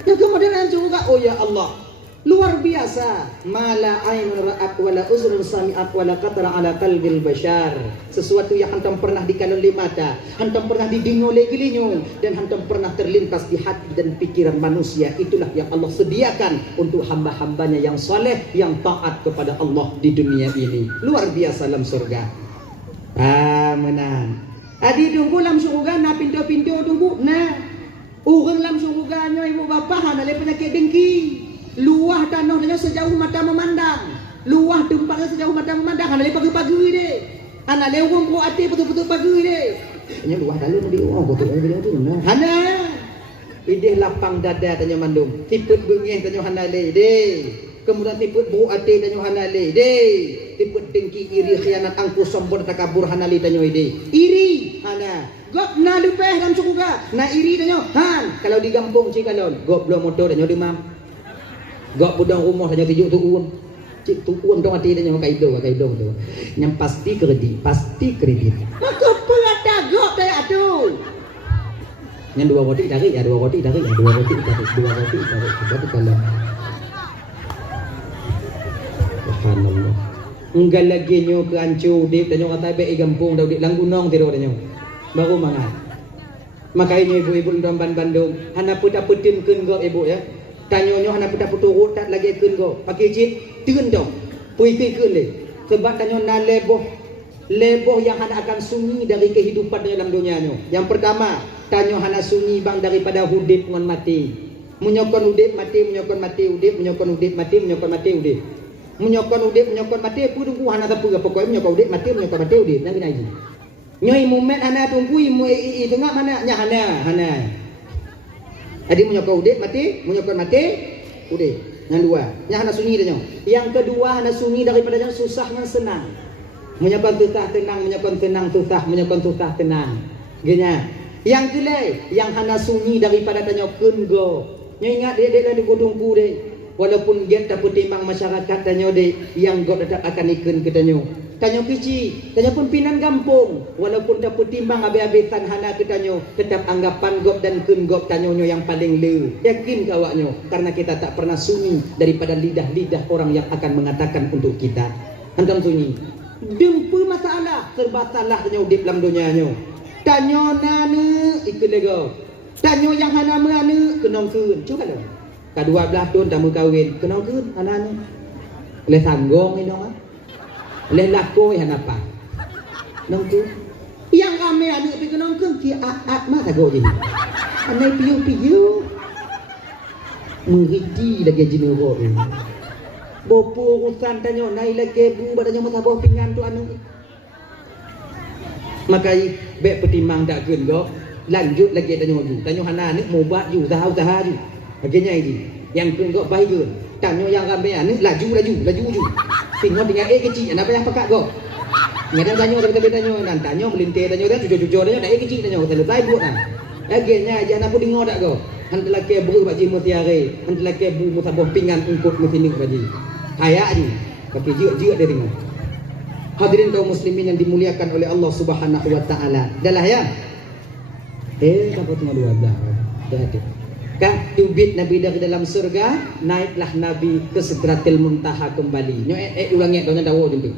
Yang kemudian juga oh ya Allah luar biasa mala ainun ra'at wala uzrun sami'at wala qatara ala qalbil bashar sesuatu yang hantam pernah dikalon di mata hantam pernah didengar oleh gilinyo dan hantam pernah terlintas di hati dan pikiran manusia itulah yang Allah sediakan untuk hamba-hambanya yang saleh yang taat kepada Allah di dunia ini luar biasa dalam surga menang adi tunggu dalam surga na pintu-pintu tunggu nah orang dalam surganya ibu bapa ada penyakit dengki. Luah tanahnya sejauh mata memandang. Luah tempatnya sejauh mata memandang. Ada pagi-pagi deh. Anak le orang buat hati betul-betul pagi deh. Hanya luah dalam dia orang betul dia tu. Hana. Ideh lapang dada tanya mandum. Tiput bengih tanya hana le deh. Kemudian tiput buat hati tanya hana le deh. Tiput dengki iri khianat angku sombong takabur hana le tanya ide. Iri hana. Gop na lupeh dalam surga. Na iri tanya. Han, kalau di kampung Cikalon, gop belum motor tanya demam. Gop budang rumah tanya tijuk tuun. Cik tuun dong hati tanya kaido tu. Yang pasti kredit. Maka pelata gop tanya aduh. Yang dua roti tarik. Sebab kalau subhanallah. Enggal lagi nyo ke ancu dip tanya kata be kampung dah dik langgunong tiru tanya. Baru mangat. Makanya ibu-ibu dalam Bandung, hana puta putin keun go ibu ya. Tanyonyo hana puta puturut tak lagi keun go. Pakai cit teun dong. Pui keun le. Sebab tanyo na leboh yang hana akan sunyi dari kehidupan dalam dunianya. Yang pertama, tanyo hana sunyi bang daripada hudip ngan mati. Menyokon udip mati, menyokon mati udip, menyokon udip mati, menyokon mati udip. Menyokon udip, menyokon mati, pun hana tapu pokoknya menyokon udip mati, menyokon mati udip. Yang kena ini. Nyoi mumet hana tunggu imu tengah mana nya hana. Adi menyokong udip mati, menyokong mati udip. Yang dua, nya hana sunyi dah. Yang kedua hana sunyi daripada yang susah yang senang. Menyokong susah tenang, menyokong tenang susah, menyokong susah tenang. Genya. Yang kelai, yang hana sunyi daripada tanya kengo. Nyo ingat dia dari godongku deh. Walaupun dia tak timbang masyarakat tanya deh, yang god tetap akan ikun ke tanyo. Tanyo kici, tanyo pun pinan kampung. Walaupun tak timbang habis-habisan hana ke tanyo, tetap anggapan god dan kun god tanyo yang paling le. Yakin kawaknyo, karena kita tak pernah sunyi daripada lidah-lidah orang yang akan mengatakan untuk kita. Hantam sunyi. Dempu masalah, serba salah tanyo di dalam dunia nyo. Tanyo nana ikut lego. Tanyo yang hana mana kenong kun. Cuba lo. Kedua belah tahun dah kawin, kenong kun anak-anak. Le sanggong ini dong. Le lako yang apa? Nong kun. Yang kami anak pergi kenong kun ki at mah tak go je. Anai piu-piu. Mengiti lagi jinuro ini. Bopo urusan tanyo naik lagi bu badannya masabah pinggan tu anu. Makai bek pertimbang tak kun go. Lanjut lagi tanyo tu. Tanyo hana ni mau buat you usaha you. Akhirnya ini yang kun go baik kun. Tanyo yang ramai ni laju. Tengok dengan kecil apa yang pakak go. Ngadang tanyo tapi tanyo nan tanyo melintir tanyo dah jujur tanyo dah kecil tanyo selesai buat kan. Akhirnya jangan apa dengar tak go. Hantalah ke buru baji mutiare, hantalah ke bu musabah pinggan ungkut musini baji. Hayak ni, tapi jiak dia dengar. Hadirin kaum muslimin yang dimuliakan oleh Allah Subhanahu wa taala. Dahlah ya. Dapat tengah 12. Dah ada. Kah tubit Nabi dari dalam surga, naiklah Nabi ke Sidratil Muntaha kembali. Nyo ulangi donya dawo jempi.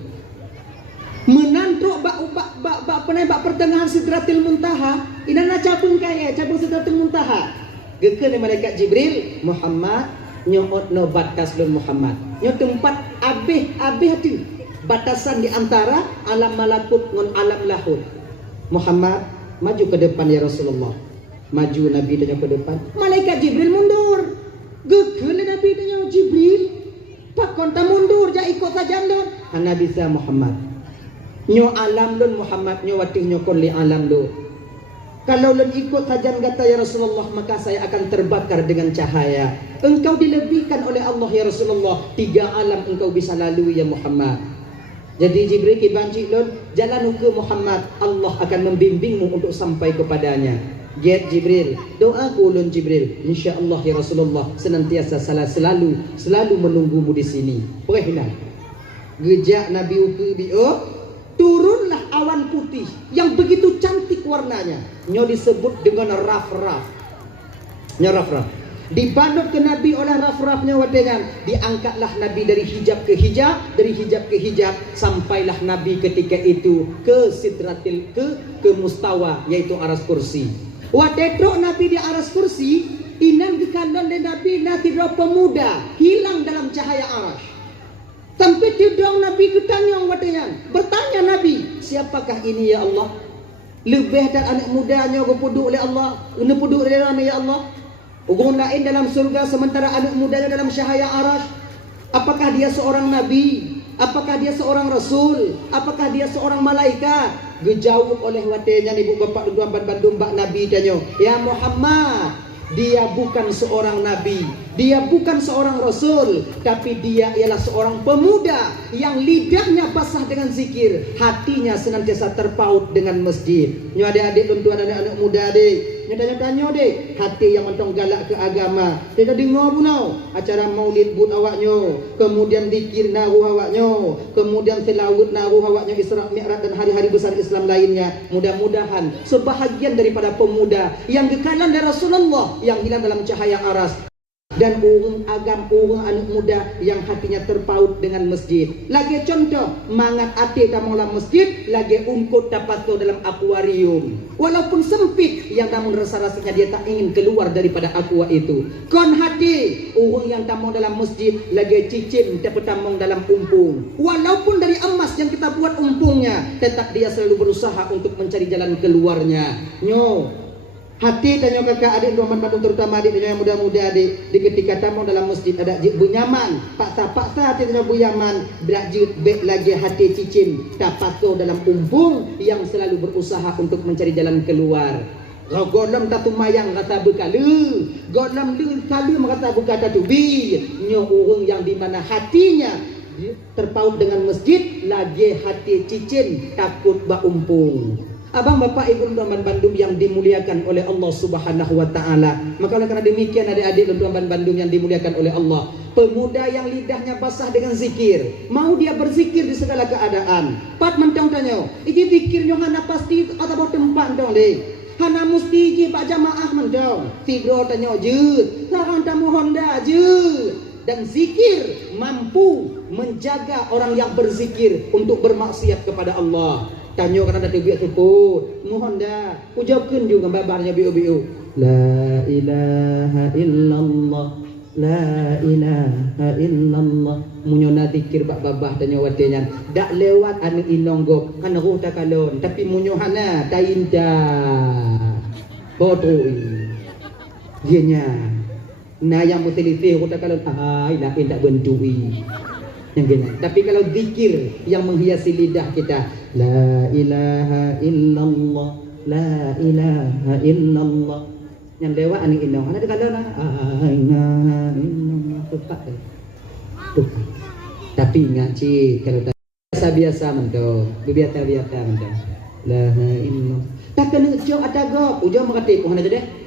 Menantruk bak pertengahan Sidratil Muntaha, inana cabung Sidratil Muntaha. Geke ni malaikat Jibril, Muhammad nyot no batas lun Muhammad. Nyo tempat abih hati. Batasan di antara alam malakut ngan alam lahut. Muhammad maju ke depan ya Rasulullah. Maju Nabi tanya ke depan. Malaikat Jibril mundur. Geke Nabi tanya Jibril. Pak konta mundur ja ikut saja lun. Ana bisa Muhammad. Nyo alam lun Muhammad nyo watih nyo kon li alam lun. Kalau lun ikut sajan kata ya Rasulullah, maka saya akan terbakar dengan cahaya. Engkau dilebihkan oleh Allah ya Rasulullah. 3 alam engkau bisa lalui ya Muhammad. Jadi Jibril kibanci lun, jalan ke Muhammad, Allah akan membimbingmu untuk sampai kepadanya. Get Jibril, doa ulun Jibril, insyaallah ya Rasulullah senantiasa selalu menunggumu di sini. Perhatikan. Gejak Nabi uku bio, turunlah awan putih yang begitu cantik warnanya. Nyo disebut dengan raf-raf. Nyo raf-raf. Dibanut ke Nabi oleh raf-rafnya wadengan. Diangkatlah Nabi dari hijab ke hijab, dari hijab ke hijab, sampailah Nabi ketika itu ke Sidratil ke mustawa, yaitu aras kursi. Wadedok Nabi di aras kursi, inan kekalon dan Nabi nanti pemuda hilang dalam cahaya aras. Sampai tidang Nabi ketanya wadengan. Bertanya Nabi, siapakah ini ya Allah? Lebih dan anak mudanya gepuduk oleh Allah, ini puduk oleh Allah ya Allah. Ugun lain dalam surga sementara anak mudanya dalam cahaya arash. Apakah dia seorang nabi? Apakah dia seorang rasul? Apakah dia seorang malaikat? Dijawab oleh watenya ibu bapak tuan bandung bak nabi tanya, ya Muhammad, dia bukan seorang nabi, dia bukan seorang rasul, tapi dia ialah seorang pemuda yang lidahnya basah dengan zikir, hatinya senantiasa terpaut dengan masjid. Nyo adik-adik tuan anak-anak muda adik, nyo tanya-tanya dek, hati yang mentong galak ke agama. Tidak dengar pun tau acara maulid bun awaknyo, kemudian zikir naruh awaknyo, kemudian selawat naruh awaknyo, Isra Mi'raj dan hari-hari besar Islam lainnya. Mudah-mudahan sebahagian daripada pemuda yang kekalan dari Rasulullah yang hilang dalam cahaya aras, dan orang anak muda yang hatinya terpaut dengan masjid. Lagi contoh, mangat hati kamu dalam masjid, lagi ungkut dapat dalam akuarium. Walaupun sempit, yang namun rasa-rasanya dia tak ingin keluar daripada aqua itu. Kon hati, orang yang tamu dalam masjid, lagi cicim dapat tamong dalam umpung. Walaupun dari emas yang kita buat umpungnya, tetap dia selalu berusaha untuk mencari jalan keluarnya. Hati tanya kakak adik Roman Bandung, terutama adik tanya yang muda-muda adik, di ketika tamu dalam masjid ada bunyaman, paksa hati tanya bunyaman, berajut bek lagi hati cicim tapato dalam umpung yang selalu berusaha untuk mencari jalan keluar. Golem tatu mayang kata bekalu, golem kalu kata buka tatu bi, nyo urung yang di mana hatinya terpaut dengan masjid, lagi hati cicim takut ba umpung. Abang bapak ibu teman Bandung yang dimuliakan oleh Allah Subhanahu wa taala. Maka oleh karena demikian adik-adik teman Bandung yang dimuliakan oleh Allah, pemuda yang lidahnya basah dengan zikir, mau dia berzikir di segala keadaan. Pat mentong tanya, iki zikirnya hana pasti atau tempat dong deh. Hana musti je pak jamaah mentong. Fibro tanya je, sarang tamu Honda je. Dan zikir mampu menjaga orang yang berzikir untuk bermaksiat kepada Allah. Tanya kan ada biak teput. Mohon dah. Ucapkan juga babarnya biu-biu. La ilaha illallah. La ilaha illallah. Munyona zikir bak babah tanya watenya. Dak lewat anu inonggo. Kan roh tak kalon. Tapi munyohana tainda. Bodoi. Dianya. Nah yang mutilitih roh tak kalon. Ai nak indak bendui. Yang gini. Tapi kalau zikir yang menghiasi lidah kita, la ilaha illallah, la ilaha illallah. Yang lewat ani inong, ana kalau na, tepat. Tepat. Tapi ingat cik, kalau biasa mendo, biasa mendo. La ilaha illallah. Tak kena jauh ada gop, ujung mengerti, pohon aja deh.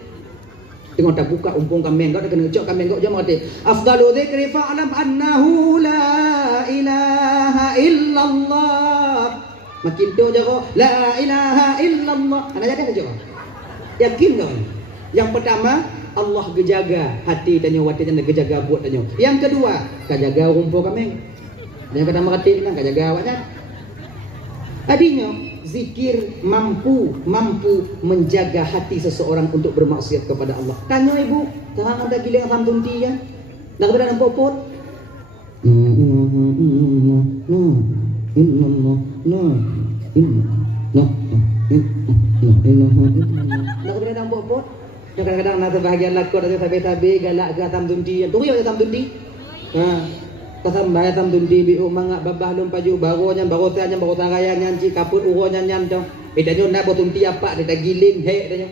Tengok tak buka umpung kambing kau dah kena ucap kambing kau jangan mati. Afdalu dzikri fa'lam annahu la ilaha illallah. Makin tu je kau la ilaha illallah. Ana jadi aja. Yakin kau? Yang pertama Allah gejaga hati tanya watinya gejaga buat tanya. Yang kedua, kau jaga umpung kambing. Yang pertama kati nang kau jaga awaknya. Adinya zikir mampu menjaga hati seseorang untuk bermaksiat kepada Allah. Tanya ibu, jangan ada giling rambut dia. Nak berada dalam popot. Nak berada dalam popot. Kadang-kadang nak bahagian lakon ada tabe-tabe galak ke tam dia. Tunggu ya tam tundi. Kasam bayar tam tundi biu mangak babah lum paju baronya baro raya nyanci kaput uronya nyantong. Bedanya nak botun ti apa dia giling he dia.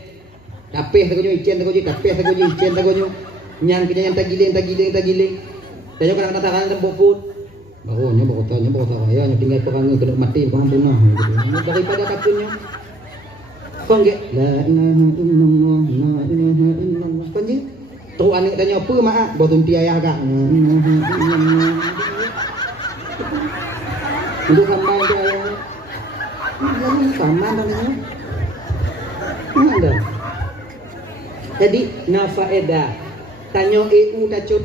Tapeh tagonyo icen tagonyo tapeh tagonyo icen tagonyo. Nyang kinya yang tagiling. Dia kadang katakan temboput. Baronya baro raya nya tinggal perang kena mati paham punah gitu. Daripada kapunnya. Kongge la ilaha illallah la ilaha illallah. Konji tu anak tanya apa mak botun ti ayah kak. Untuk sampai tu ayah. Ini sama namanya. Ada. Jadi nafaedah. Tanya EU tacut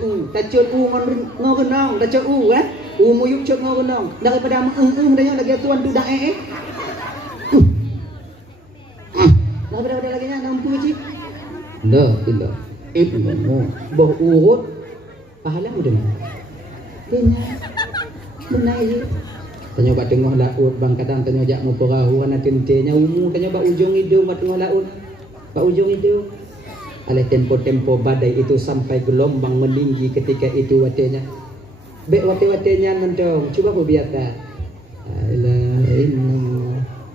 ngogenong tacut kan? Muyuk cot ngogenong. Daripada tanya lagi tuan tu dah Daripada lagi nya nampu cik. Dah, tidak. Bah urut pahala udah tanya benar je tanya ba tengah laut bang kadang tanya jak mau perahu ana tentenya umum tanya ba ujung hidung ba tengah laut ba ujung hidung oleh tempo-tempo badai itu sampai gelombang meninggi ketika itu watenya bek wate-watenya mentong cuba ku biata la ilaha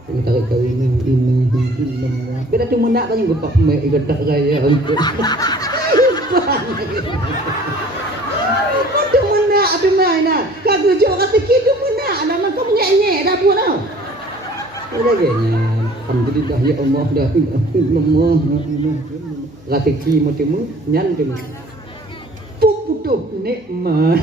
ini tarik kawin ini beda tu menak banyak gepak mek gedak raya untuk tu menak tu mana kau jauh kata kitu menak nama kau menyak-nyek dah pun tau lagi alhamdulillah ya Allah dah illallah ratiki mutimu nyan tu puputuh nikmat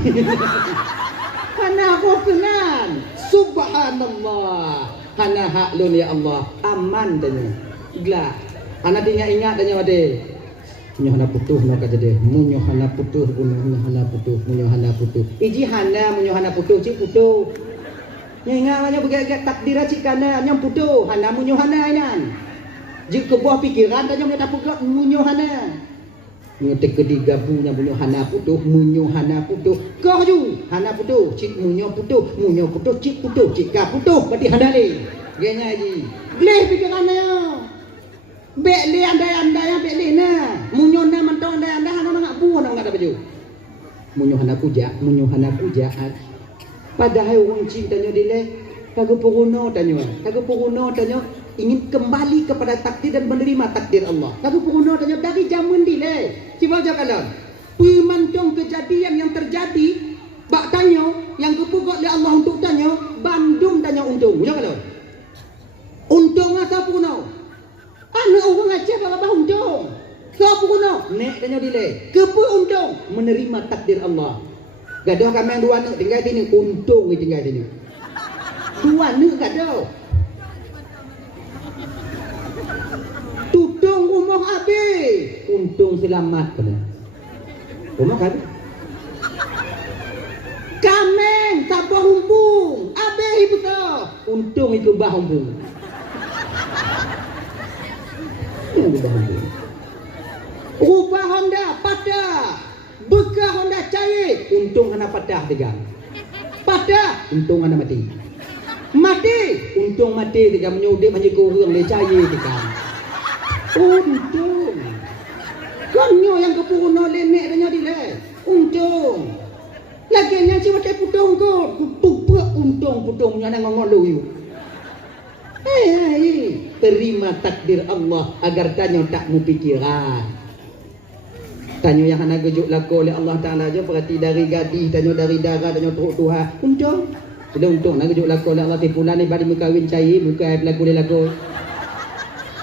kana aku kenan subhanallah kana haklun ya Allah aman tanya gila anak ingat tanya wade munyohana putuh nak jadi munyohana putuh iji hana munyohana putuh cik putuh ingat banyak begitu takdir cik kana nyam putuh hana munyohana inan jika buah pikiran tanya punya tak pukul munyohana ngetik ketiga punya munyohana putuh kau ju hana putuh cik munyo putuh cik putuh cik ka putuh berarti hana le genya ji bleh pikirannya bek le andai bek le na munyo na mantau andai hana ngak buah nak ada baju munyohana puja padahal wong cik tanya dile kagak puruno tanya ingin kembali kepada takdir dan menerima takdir Allah. Kagak puruno tanya dari zaman dile coba jakalan pemantong kejadian yang terjadi bak tanya yang kepugak oleh Allah untuk tanya bandum tanya untung ya kalau untung apa pun danyo dile. Kepu untung menerima takdir Allah. Gadah kami yang dua anak tinggal sini, untung tinggal sini. Dua anak gadah. Tudung rumah habis, untung selamat kena. Rumah habis. Kameng tabah humbung, habis ibu tau. Untung itu bah humbung. Rubah Honda patah, bekah Honda cair, untung hana patah tiga. Patah, untung hana mati. Mati, untung mati tiga menyudik menyekurang dia cair tiga. Untung. Konyo yang kepuruno lenek danyo dile. Untung. Lagi yang si macam putung ko, pupuk untung putungnya nang ngolu you. Terima takdir Allah agar tanyo tak mupikiran. Tanyo yang hana gejuk laku oleh Allah Ta'ala aja perhati dari gadis, tanyo dari darah, tanyo teruk Tuhan. Untung. Sudah untung nak gejuk laku oleh Allah tipulan ni bari muka kawin cair, muka berlaku dia laku.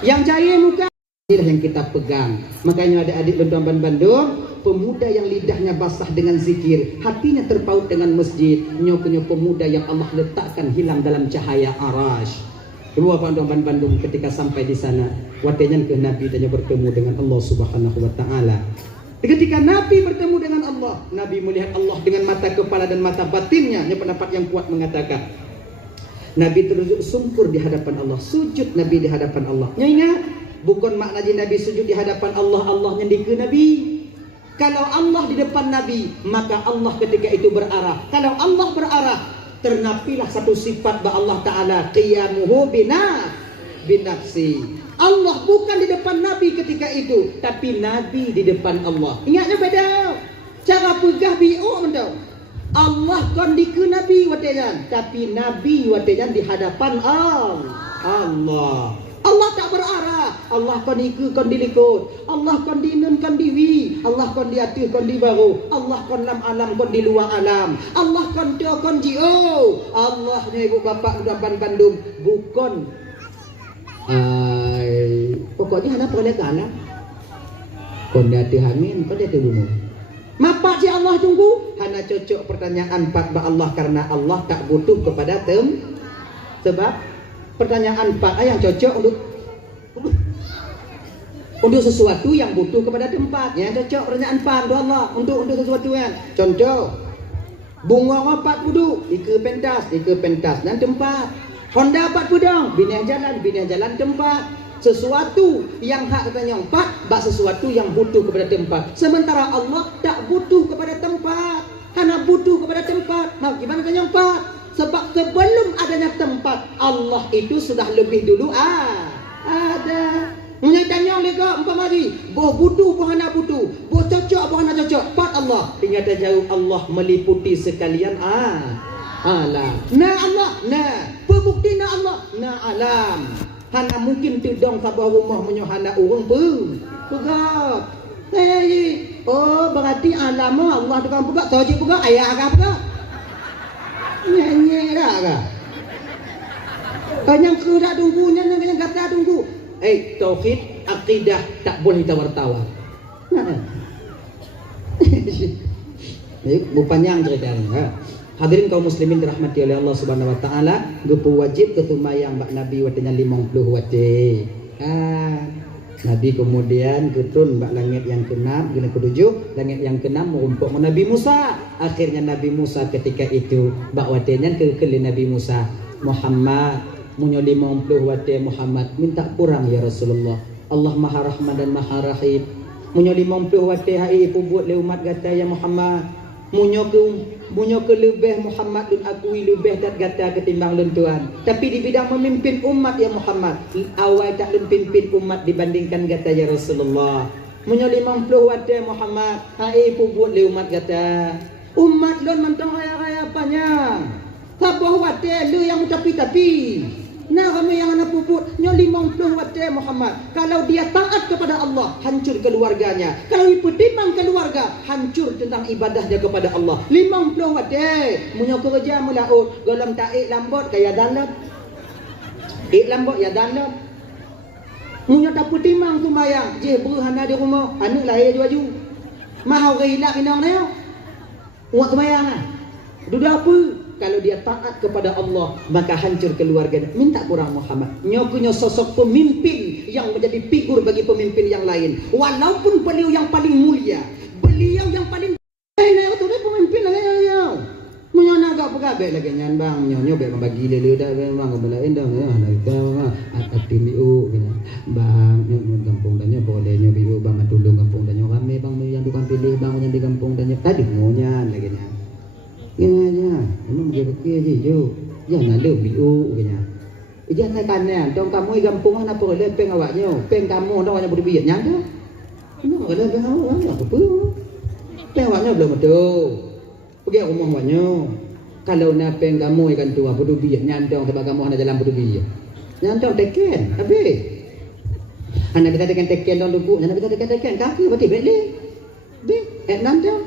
Yang cair muka inilah yang kita pegang. Makanya ada adik Tuan Bandung, pemuda yang lidahnya basah dengan zikir, hatinya terpaut dengan masjid, nyo pemuda yang Allah letakkan hilang dalam cahaya arash. Keluar Tuan Bandung ketika sampai di sana, watenya ke Nabi tanya bertemu dengan Allah Subhanahu wa taala. Ketika Nabi bertemu dengan Allah, Nabi melihat Allah dengan mata kepala dan mata batinnya. Ini pendapat yang kuat mengatakan Nabi terus sungkur di hadapan Allah, sujud Nabi di hadapan Allah. Ingat, bukan maknanya Nabi sujud di hadapan Allah, Allahnya di ke Nabi. Kalau Allah di depan Nabi, maka Allah ketika itu berarah. Kalau Allah berarah, ternapilah satu sifat ba Allah Ta'ala, qiyamuhu binafsi. Allah bukan di depan Nabi ketika itu, tapi Nabi di depan Allah. Ingatnya beda. Cara pegah bi'u mentau. Allah kon di ke Nabi watejan, tapi Nabi watejan di hadapan Allah. Allah tak berarah. Allah kon iku kon dilikut. Allah kon dinun kon diwi. Allah kon diatur kon dibaru. Allah kon lam alam kon di luar alam. Allah kon do kon jio. Allah ni ibu bapa Tuan Bandung bukan pokoknya hana boleh kalah. Kon dia dihamin, kon dia dibunuh. Mapa si Allah tunggu? Hana cocok pertanyaan empat ba Allah karena Allah tak butuh kepada sebab pertanyaan empat yang cocok untuk sesuatu yang butuh kepada tempat. Yang cocok pertanyaan empat Allah untuk sesuatu yang contoh bunga empat budu, ike pentas dan tempat. Honda empat budang, binah jalan tempat. Sesuatu yang hak katanya empat, bak sesuatu yang butuh kepada tempat. Sementara Allah tak butuh kepada tempat, karena butuh kepada tempat. Nah, gimana katanya empat? Sebab sebelum adanya tempat, Allah itu sudah lebih dulu ada. Menyatanya oleh kau empat mari, boh butuh, boh hana butuh, boh cocok, boh hana cocok. Empat Allah. Ternyata jauh Allah meliputi sekalian alam. Nah Allah, nah pembukti nah Allah, nah alam. Hana mungkin tudong sabah rumah menyohana urung pegak. Oh berarti alam Allah tukang pegak, tahu je pegak, ayah agak pegak. Nyanyi dah agak. Kanyang kerak tunggu, kanyang kata tunggu. Tauhid, akidah tak boleh tawar-tawar. Bu panjang ceritanya. Hadirin kaum muslimin dirahmati oleh Allah Subhanahu wa taala, gepu wajib ketumayang bak Nabi watenya 50 wate. Nabi kemudian ketun bak langit yang ke-6, guna ke-7, langit yang ke-6 merumpuk Nabi Musa. Akhirnya Nabi Musa ketika itu bak watenya ke Nabi Musa, Muhammad munyo 50 wate Muhammad, minta kurang ya Rasulullah. Allah Maha Rahman dan Maha Rahim. Munyo 50 wate hai buat le umat gata ya Muhammad. Munyo ke lebih Muhammad dan akui lebih dat gata ketimbang lentuan. Tapi di bidang memimpin umat ya Muhammad, awal tak pimpin umat dibandingkan gata ya Rasulullah. Munyo 50 wate Muhammad, hai buat le umat gata. Umat lon mentong raya-raya panjang. Sabah wate lu yang tapi. Nah kami yang anak puput nyo 50 wate Muhammad. Kalau dia taat kepada Allah, hancur keluarganya. Kalau dipertimbang keluarga, hancur tentang ibadahnya kepada Allah. 50 wate munyo kerja mulaut golong taik lambot kaya dalam. Ik lambot ya dalam. Munyo tak putimang sembahyang, je berhana di rumah, anak lahir ju. Mahau gila inang neo. Buat sembahyang ah. Duda apa? Kalau dia taat kepada Allah, maka hancur keluarganya. Minta kurang Muhammad. Nyokunyo sosok pemimpin yang menjadi figur bagi pemimpin yang lain. Walaupun beliau yang paling mulia, beliau yang paling neo tu dia pemimpin lagi neo. Munyo naga pegabe lagi nyan bang, nyonyo be bagi lele dah bang belain dah nah atiliu kena. Bang nyonyo kampung danyo bolehnya biru bang tulung kampung danyo rame bang yang tukang pilih bang yang di kampung danyo tadi ngonya lagi nyan. Gini emang begitu aja jo. Ya nalo biu kena. Ija saya kanan, dong kamu di kampung apa boleh peng awaknya, peng kamu dong hanya berbiak nyan tu. Ini boleh peng awak apa? Peng awaknya belum ada. Pergi rumah awaknya. Kalau nak peng kamu ikan tua berbiak nyandong sebab kamu hanya jalan berbiak. Nyandong teken, habis. Anak kita tekan teken dong dulu, anak kita tekan kaki berarti beli. Nyandong.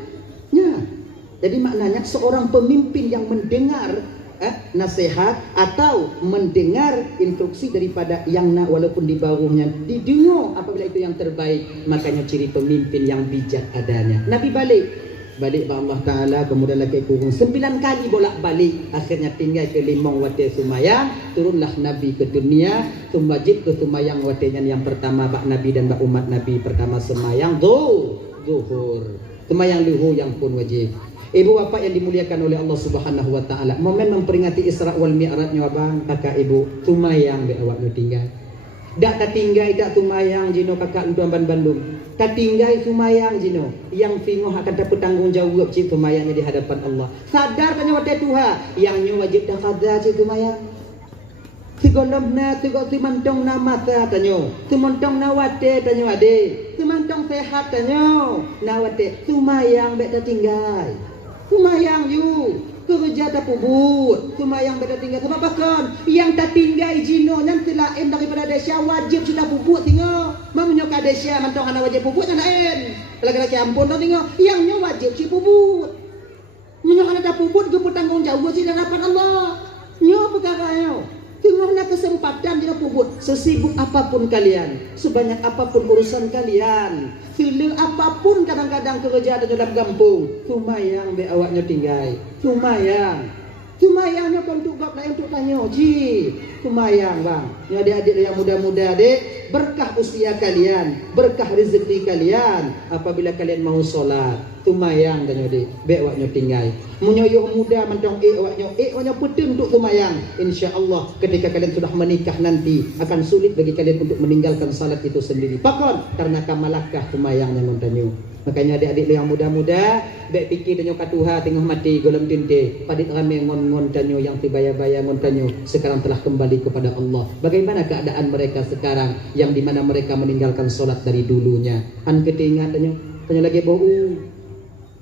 Ya. Jadi maknanya seorang pemimpin yang mendengar nasihat atau mendengar instruksi daripada yang nak walaupun di bawahnya didengar apabila itu yang terbaik, makanya ciri pemimpin yang bijak adanya. Nabi balik ba Allah Ta'ala, kemudian lagi kurung 9 kali bolak-balik, akhirnya tinggal ke limong wate sumayang, turunlah Nabi ke dunia, wajib ke sumayang watenya yang pertama bak Nabi dan bak umat Nabi pertama semayang zuhur, semayang luhur yang pun wajib. Ibu bapa yang dimuliakan oleh Allah Subhanahu wa taala, momen memperingati Isra wal Mi'rajnya abang, kakak ibu, tumayang be awak nu tinggal. Dak tatinggai dak tumayang jino kakak Tuan Bandung. Tatinggai tumayang jino yang fingoh akan dapat tanggung jawab cik tumayangnya di hadapan Allah. Sadar tanya wate Tuhan yang nyu wajib dah qada cik tumayang. Sigolomna tigo timantong na mata tanyo. Timantong na wate tanyo ade. Timantong sehat tanyo. Na wate tumayang be tatinggai. Tumayang you kerja tak pubut, tumayang beda tinggal sebab bakon yang tak tinggal jino yang selain daripada desa wajib sudah pubut tinggal. Mamnyo ka desa mantong ana wajib pubut ana lain. Lagi-lagi ampun dong tinggal yang nyo wajib si pubut. Menyo ana tak pubut ge bertanggung jawab si hadapan Allah. Nyo perkara nyo. Tengok nak kesempatan dia pubut. Sesibuk apapun kalian, sebanyak apapun urusan kalian, sila apapun kadang-kadang kerja dalam kampung, tumayang be awaknya tinggal. Tumayangnya untuk bab lain untuk tanya, ji, tumayang bang. Ya adik-adik yang muda-muda dek, berkah usia kalian, berkah rezeki kalian apabila kalian mau solat. Tumayang tanya dek, be awaknya tinggal. Munyoyo muda mentong awaknya putih untuk tumayang. Insya-Allah ketika kalian sudah menikah nanti akan sulit bagi kalian untuk meninggalkan salat itu sendiri. Pakon karena kamalakah tumayangnya montanyo. Makanya adik-adik yang muda-muda, baik pikir tanyo katuha tengah mati golem tinte, padit rame ngon tanyo yang tibaya-baya tanyo sekarang telah kembali kepada Allah. Bagaimana keadaan mereka sekarang yang dimana mereka meninggalkan solat dari dulunya? An ketingat tanyo lagi bau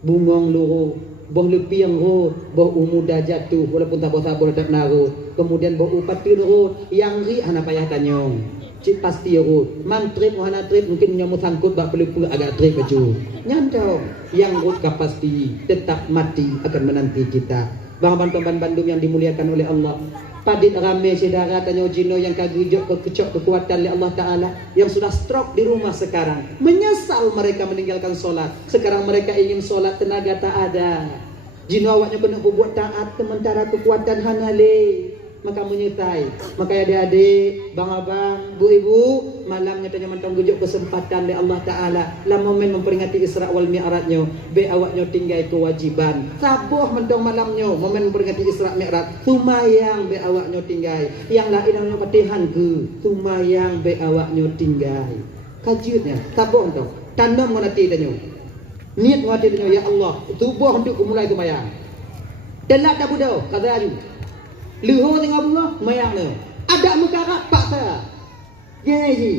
bungong luruh, boh lepiang ro, boh muda jatuh walaupun tak sabar tak naru. Kemudian boh patir ro yang ri hana payah tanyong. Cik pasti ro, man trip hana trip mungkin nyamut sangkut bak pelupul agak trip baju. Nyantau yang ro pasti tetap mati akan menanti kita. Bang Bandung yang dimuliakan oleh Allah. Padit rame saudara tanyo jino yang kagujok kekuatan oleh Allah Ta'ala yang sudah stroke di rumah sekarang. Menyesal mereka meninggalkan solat. Sekarang mereka ingin solat, tenaga tak ada. Jino awaknya kena berbuat taat sementara kekuatan hanale. Maka menyertai. Maka adik-adik, bang-abang, bu-ibu, malamnya tanya mentang gujuk kesempatan oleh Allah Ta'ala. Lah momen memperingati Isra wal Mi'rajnya, be awaknya tinggal kewajiban. Sabuh mentang malamnya, momen memperingati Isra Mi'raj, tumayang be awaknya tinggal. Yang lain namanya patihan ke, tumayang be awaknya tinggal. Kajutnya, sabuh mentang. Tanam ngonati tanya. Niat ngonati tanya, ya Allah, tubuh untuk mulai tumayang. Dan lah tak budau, kata aju. Luhur tengah bunga, mayang tu. Ada mukarat paksa. Gini ji.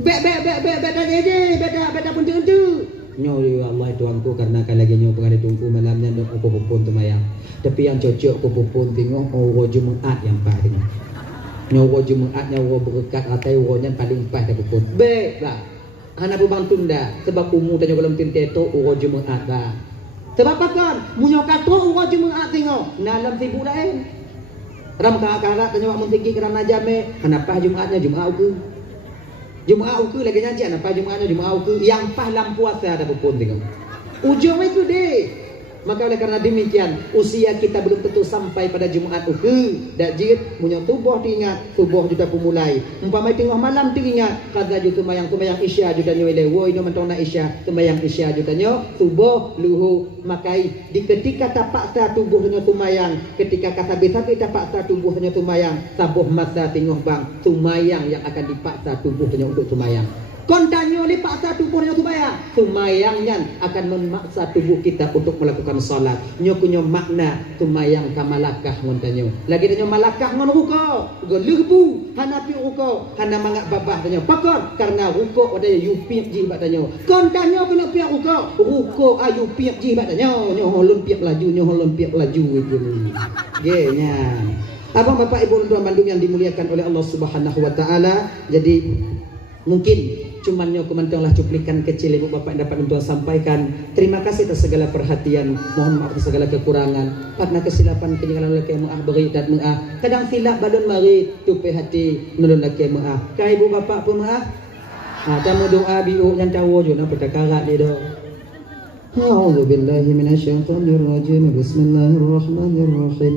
Bek tanya je, beta pun tentu. Nyo ya Allah tuanku karena kan lagi nyo berada tungku malamnya nak aku pupun tu mayang. Tapi yang cocok aku pupun tengok orang Jumaat yang pas tengok. Nyo orang Jumaat nyo berkat atai orangnya paling pas dah pupun. Bek lah. Hana bang tunda sebab umur tanya belum tinteto orang Jumaat bah. Sebab apa kan? Munyo katro orang Jumaat tengok. Nalam sibuk lain. Ram kakak tanya wak mentiki kerana jame, kenapa Jumatnya Jumat ke? Jumaat uku lagi nyanyi apa Jumaatnya Jumaat uku yang pas lam puasa ada pun tengok. Ujung itu deh. Maka oleh karena demikian usia kita belum tentu sampai pada Jumaat uku. Dak jid punya tubuh diingat, tubuh sudah pemulai. Umpama tengah malam teringat kaza ju tumayang isya ju danyo ile wo ino mentong na isya tumayang isya ju danyo tubuh luhu makai di ketika tapaksa tubuhnya tumayang, ketika kasabi-sabi tapaksa tubuhnya tumayang, sabuh masa tengah bang tumayang yang akan dipaksa tubuhnya untuk tumayang. Kontanyo dipaksa tubuhnya tumayang, tumayangnya akan memaksa tubuh kita untuk melakukan salat. Nyokunyo makna tumayang kamalakah ngontanyo. Lagi danyo malakah ngon ruko, gelurbu hanapi ruko, hana mangak babah danyo. Pakor karena ruko ada yupiak ji badanyo. Kontanyo kena piak ruko ayu piak ji badanyo. Nyo holon piak laju itu. Genya. Abang Bapak Ibu dan Bandung yang dimuliakan oleh Allah Subhanahu wa taala. Jadi mungkin cuman komentarlah cuplikan kecil Ibu Bapak yang dapat untuk sampaikan. Terima kasih atas segala perhatian. Mohon maaf atas segala kekurangan. Karena kesilapan kenyagalan laki maaf beri dan maaf. Kadang silap balon mari tupai hati nulun laki maaf. Kah Ibu Bapak pun maaf. Tamu doa biu yang tahu jo nak perkara dia doh. A'udzubillahi minasyaitonir rajim. Bismillahirrahmanirrahim.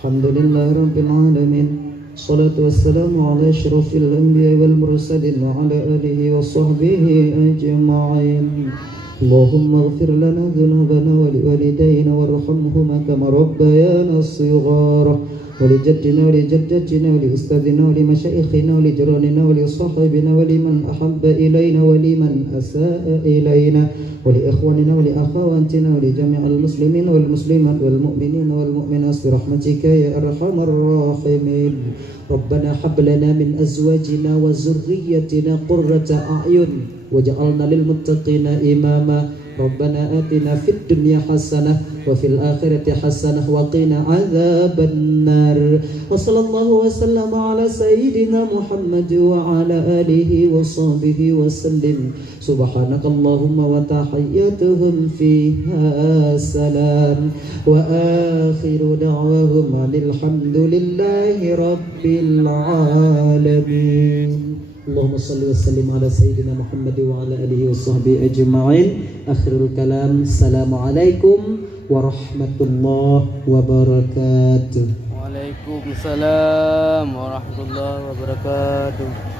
Alhamdulillahirabbil alamin. Salatu wassalamu ala asyrafil anbiya wal mursalin wa ala alihi wa sahbihi ajma'in. Allahumma ighfir lana dhunubana wa liwalidayna warhamhuma kama rabbayana shighara wa li jaddina wa li jaddatina wa li ustadina wa li masyayikhina wa li jiranina wa li sahibina wa liman ahabba ilayna wa liman asa'a ilayna wa li ikhwanina wa li akhawatina wa li jami'al muslimin wal muslimat wal mu'minina wal mu'minat bi rahmatika ya arhamar rahimin. Rabbana hab lana min azwajina wa zurriyyatina qurrata a'yun waj'alna lil muttaqina imama. Rabbana atina fid dunya hasanah wa fil akhirati hasanah wa qina adzaban nar. Wa sallallahu wa sallama ala sayyidina Muhammad wa ala alihi wa sahbihi wa sallim. Subhanakallahumma wa tahiyyatuhum fiha salam wa akhiru da'wahum alhamdulillahi rabbil alamin. Allahumma salli wa sallim ala sayyidina Muhammad wa ala alihi wa sahbihi ajma'in. Akhirul kalam. Assalamualaikum warahmatullahi wabarakatuh. Waalaikumsalam warahmatullahi wabarakatuh.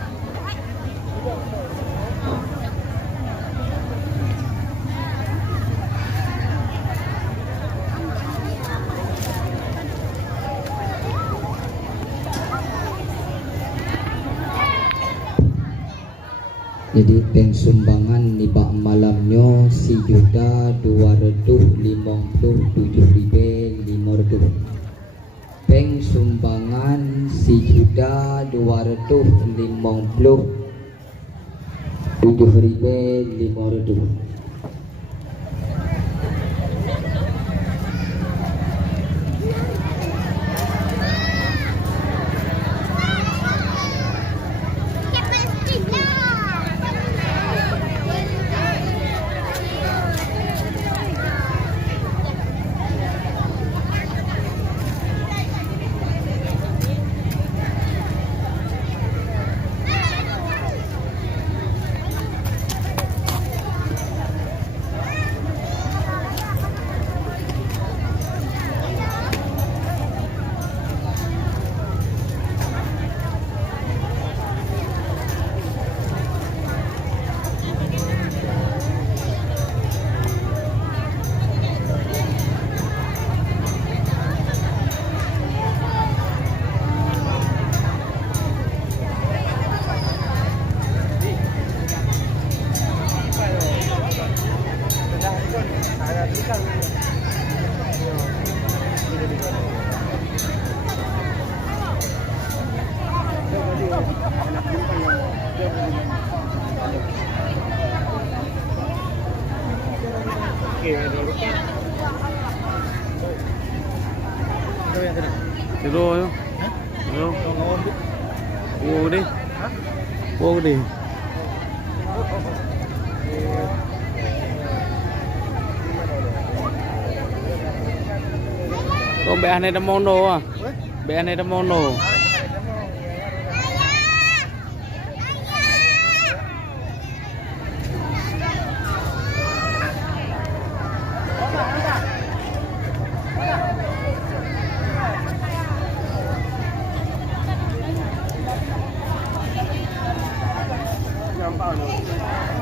Jadi peng sumbangan ni bak malamnya si juta 257.500. Peng sumbangan si juta 257.500. Zero ayo. Zero. Wow đi. Wow đi. Con bé này là mono à? Bé này là mono. nampak.